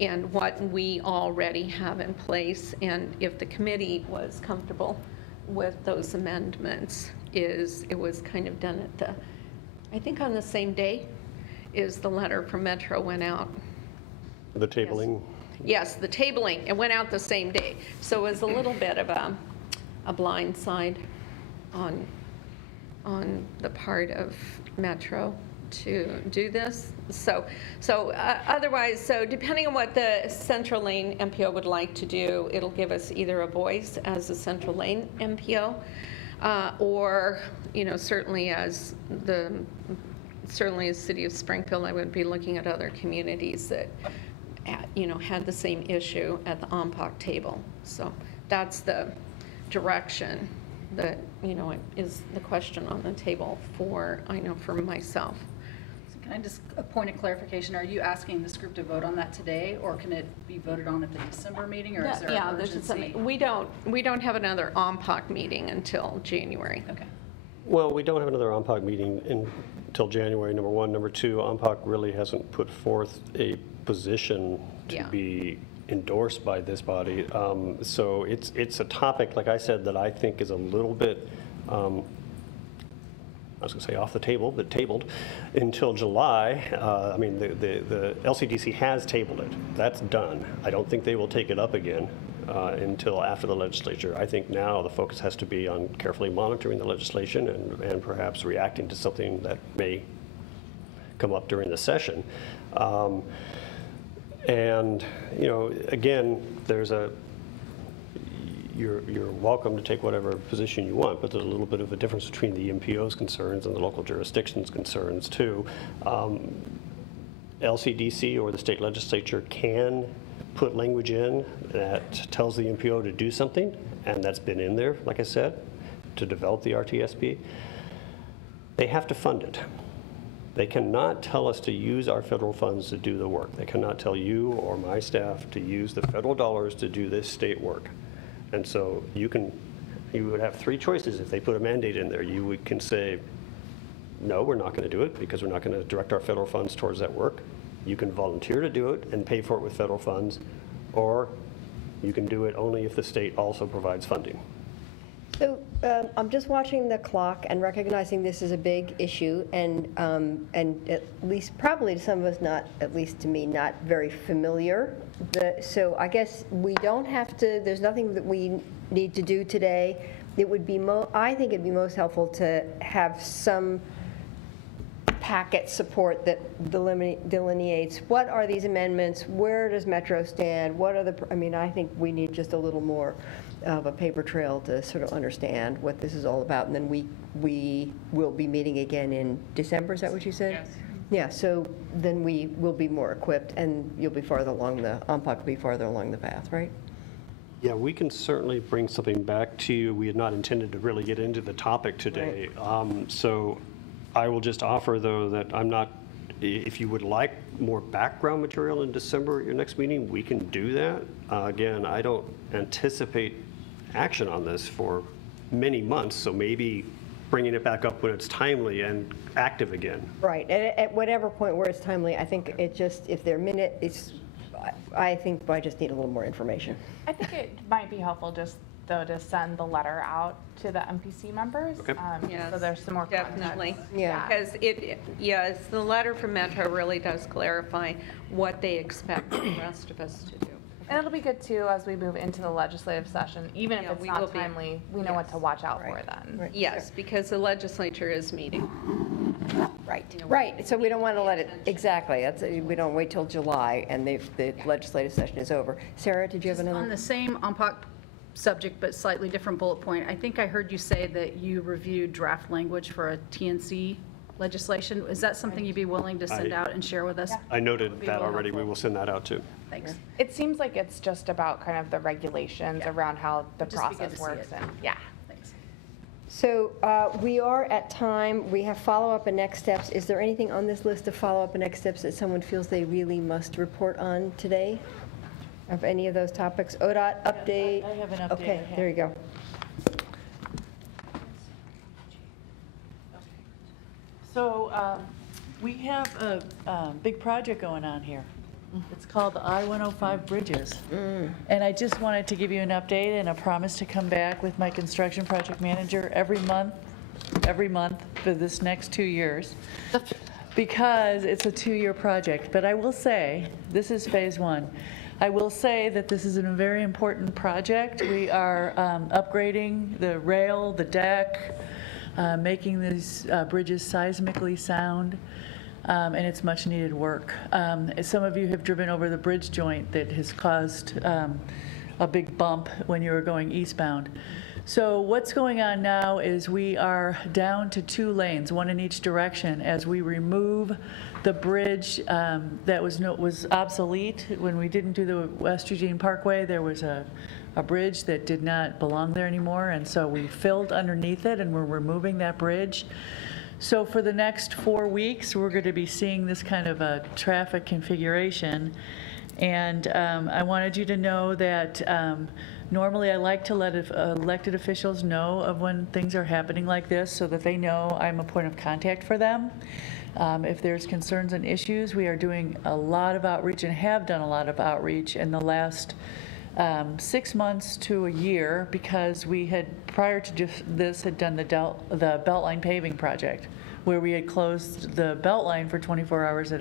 and what we already have in place. And if the committee was comfortable with those amendments, it was kind of done at I think on the same day is the letter from Metro went out. The tabling? Yes, the tabling, it went out the same day. So it was a little bit of a blind side on the part of Metro to do this. So otherwise, so depending on what the Central Lane MPO would like to do, it'll give us either a voice as the Central Lane MPO, or, certainly as the City of Springfield, I would be looking at other communities that, had the same issue at the OMPOC table. So that's the direction that, is the question on the table for myself. So can I just, a point of clarification, are you asking this group to vote on that today, or can it be voted on at the December meeting, or is there an urgency? We don't have another OMPOC meeting until January. Okay. Well, we don't have another OMPOC meeting until January, number one. Number two, OMPOC really hasn't put forth a position to be endorsed by this body. So it's a topic, like I said, that I think is a little bit, I was going to say off the table, but tabled until July. I mean, the LCDC has tabled it. That's done. I don't think they will take it up again until after the legislature. I think now the focus has to be on carefully monitoring the legislation and perhaps reacting to something that may come up during the session. And, again, you're welcome to take whatever position you want, but there's a little bit of a difference between the MPO's concerns and the local jurisdiction's concerns, too. LCDC or the state legislature can put language in that tells the MPO to do something, and that's been in there, like I said, to develop the RTSP. They have to fund it. They cannot tell us to use our federal funds to do the work. They cannot tell you or my staff to use the federal dollars to do this state work. And so you would have three choices if they put a mandate in there. You can say, no, we're not going to do it because we're not going to direct our federal funds towards that work. You can volunteer to do it and pay for it with federal funds, or you can do it only if the state also provides funding. So I'm just watching the clock and recognizing this is a big issue, and at least probably to some of us, not at least to me, not very familiar. So I guess we don't have to. There's nothing that we need to do today. It would be I think it'd be most helpful to have some packet support that delineates what are these amendments, where does Metro stand, what are I think we need just a little more of a paper trail to sort of understand what this is all about. And then we will be meeting again in December, is that what you said? Yes. Yeah, so then we will be more equipped, and you'll be farther along OMPOC will be farther along the path, right? Yeah, we can certainly bring something back to you. We had not intended to really get into the topic today. Right. So I will just offer, though, that if you would like more background material in December at your next meeting, we can do that. Again, I don't anticipate action on this for many months, so maybe bringing it back up when it's timely and active again. Right, at whatever point where it's timely, I think if they're I think I just need a little more information. I think it might be helpful just, though, to send the letter out to the MPC members. Okay. So there's some more context. Definitely. Yeah. Because the letter from Metro really does clarify what they expect the rest of us to do. And it'll be good too, as we move into the legislative session, even if it's we will not be. timely, we know what to watch out for then. Right. Yes, because the legislature is meeting. Right, so we don't want to let it, exactly, we don't wait till July and the legislative session is over. Sarah, did you have On another? the same OMPOC subject, but slightly different bullet point, I think I heard you say that you reviewed draft language for a TNC legislation. Is that something you'd be willing to send out and share with us? I noted Be that real already. We helpful. will send that out too. Thanks. It seems like it's just about kind of the regulations around how the Just be good process to see works, it. and, yeah. Thanks. So we are at time, we have follow-up and next steps. Is there anything on this list of follow-up and next steps that someone feels they really must report on today? Of any of those topics? ODOT update? I have an update. Okay, there you go. So We have a big project going on here. It's called the I-105 Bridges. And I just wanted to give you an update and a promise to come back with my construction project manager every month for this next 2 years, because it's a 2-year project. But I will say, this is phase 1. I will say that this is a very important project. We are upgrading the rail, the deck, making these bridges seismically sound, and it's much needed work. Some of you have driven over the bridge joint that has caused a big bump when you were going eastbound. So what's going on now is we are down to 2 lanes, one in each direction, as we remove the bridge that was obsolete. When we didn't do the West Eugene Parkway, there was a bridge that did not belong there anymore, and so we filled underneath it, and we're removing that bridge. So for the next 4 weeks, we're going to be seeing this kind of a traffic configuration. And I wanted you to know that normally I like to let elected officials know of when things are happening like this so that they know I'm a point of contact for them. If there's concerns and issues, we are doing a lot of outreach and have done a lot of outreach in the last 6 months to a year, because we had, prior to this, had done the Beltline paving project, where we had closed the Beltline for 24 hours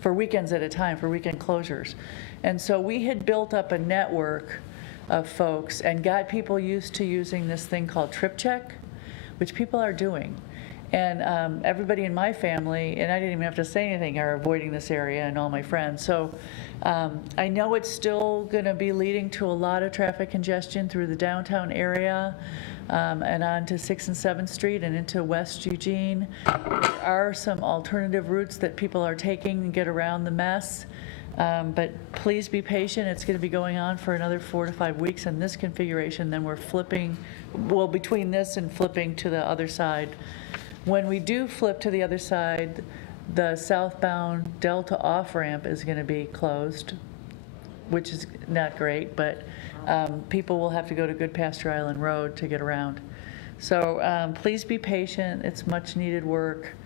for weekends at a time, for weekend closures. And so we had built up a network of folks and got people used to using this thing called Trip Check, which people are doing. And everybody in my family, and I didn't even have to say anything, are avoiding this area, and all my friends. So I know it's still going to be leading to a lot of traffic congestion through the downtown area and on to 6th and 7th Street and into West Eugene. There are some alternative routes that people are taking to get around the mess. But please be patient. It's going to be going on for another 4 to 5 weeks in this configuration. Then we're flipping, well, between this and flipping to the other side. When we do flip to the other side, the southbound Delta off-ramp is going to be closed, which is not great, but people will have to go to Good Pasture Island Road to get around. So please be patient. It's much needed work.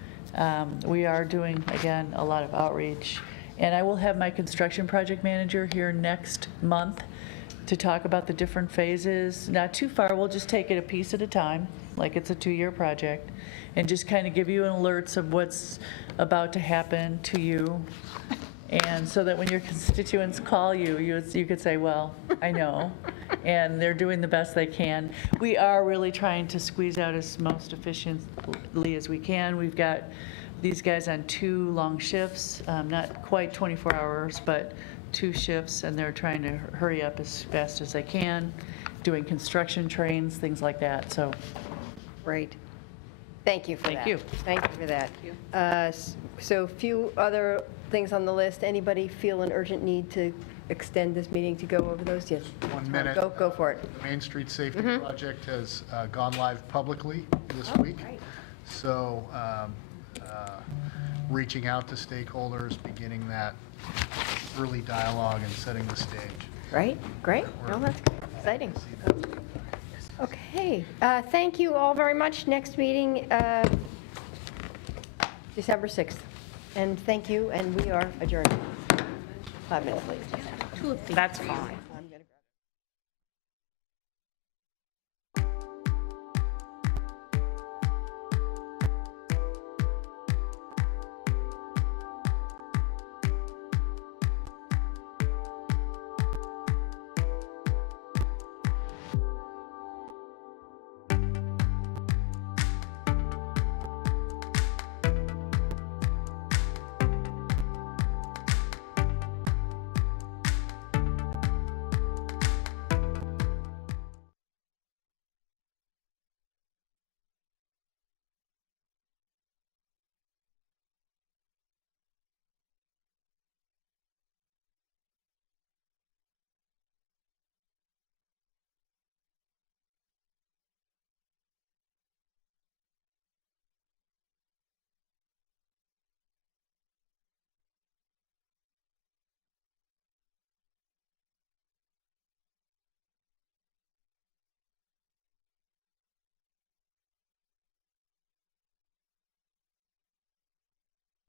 We are doing, again, a lot of outreach. And I will have my construction project manager here next month to talk about the different phases. Not too far, we'll just take it a piece at a time, like it's a 2-year project, and just kind of give you alerts of what's about to happen to you. And so that when your constituents call you, you could say, well, I know, and they're doing the best they can. We are really trying to squeeze out as most efficiently as we can. We've got these guys on 2 long shifts, not quite 24 hours, but 2 shifts, and they're trying to hurry up as fast as they can, doing construction trains, things like that. So, Great. Thank you for that. Thank you. Thank you for that. So few other things on the list. Anybody feel an urgent need to extend this meeting to go over those? Yes. 1 minute. Go for it. The Main Street Safety Project has gone live publicly this week. So reaching out to stakeholders, beginning that early dialogue and setting the stage. Right, great. No, that's exciting. Okay, thank you all very much. Next meeting, December 6th. And thank you, and we are adjourned. 5 minutes late. That's fine.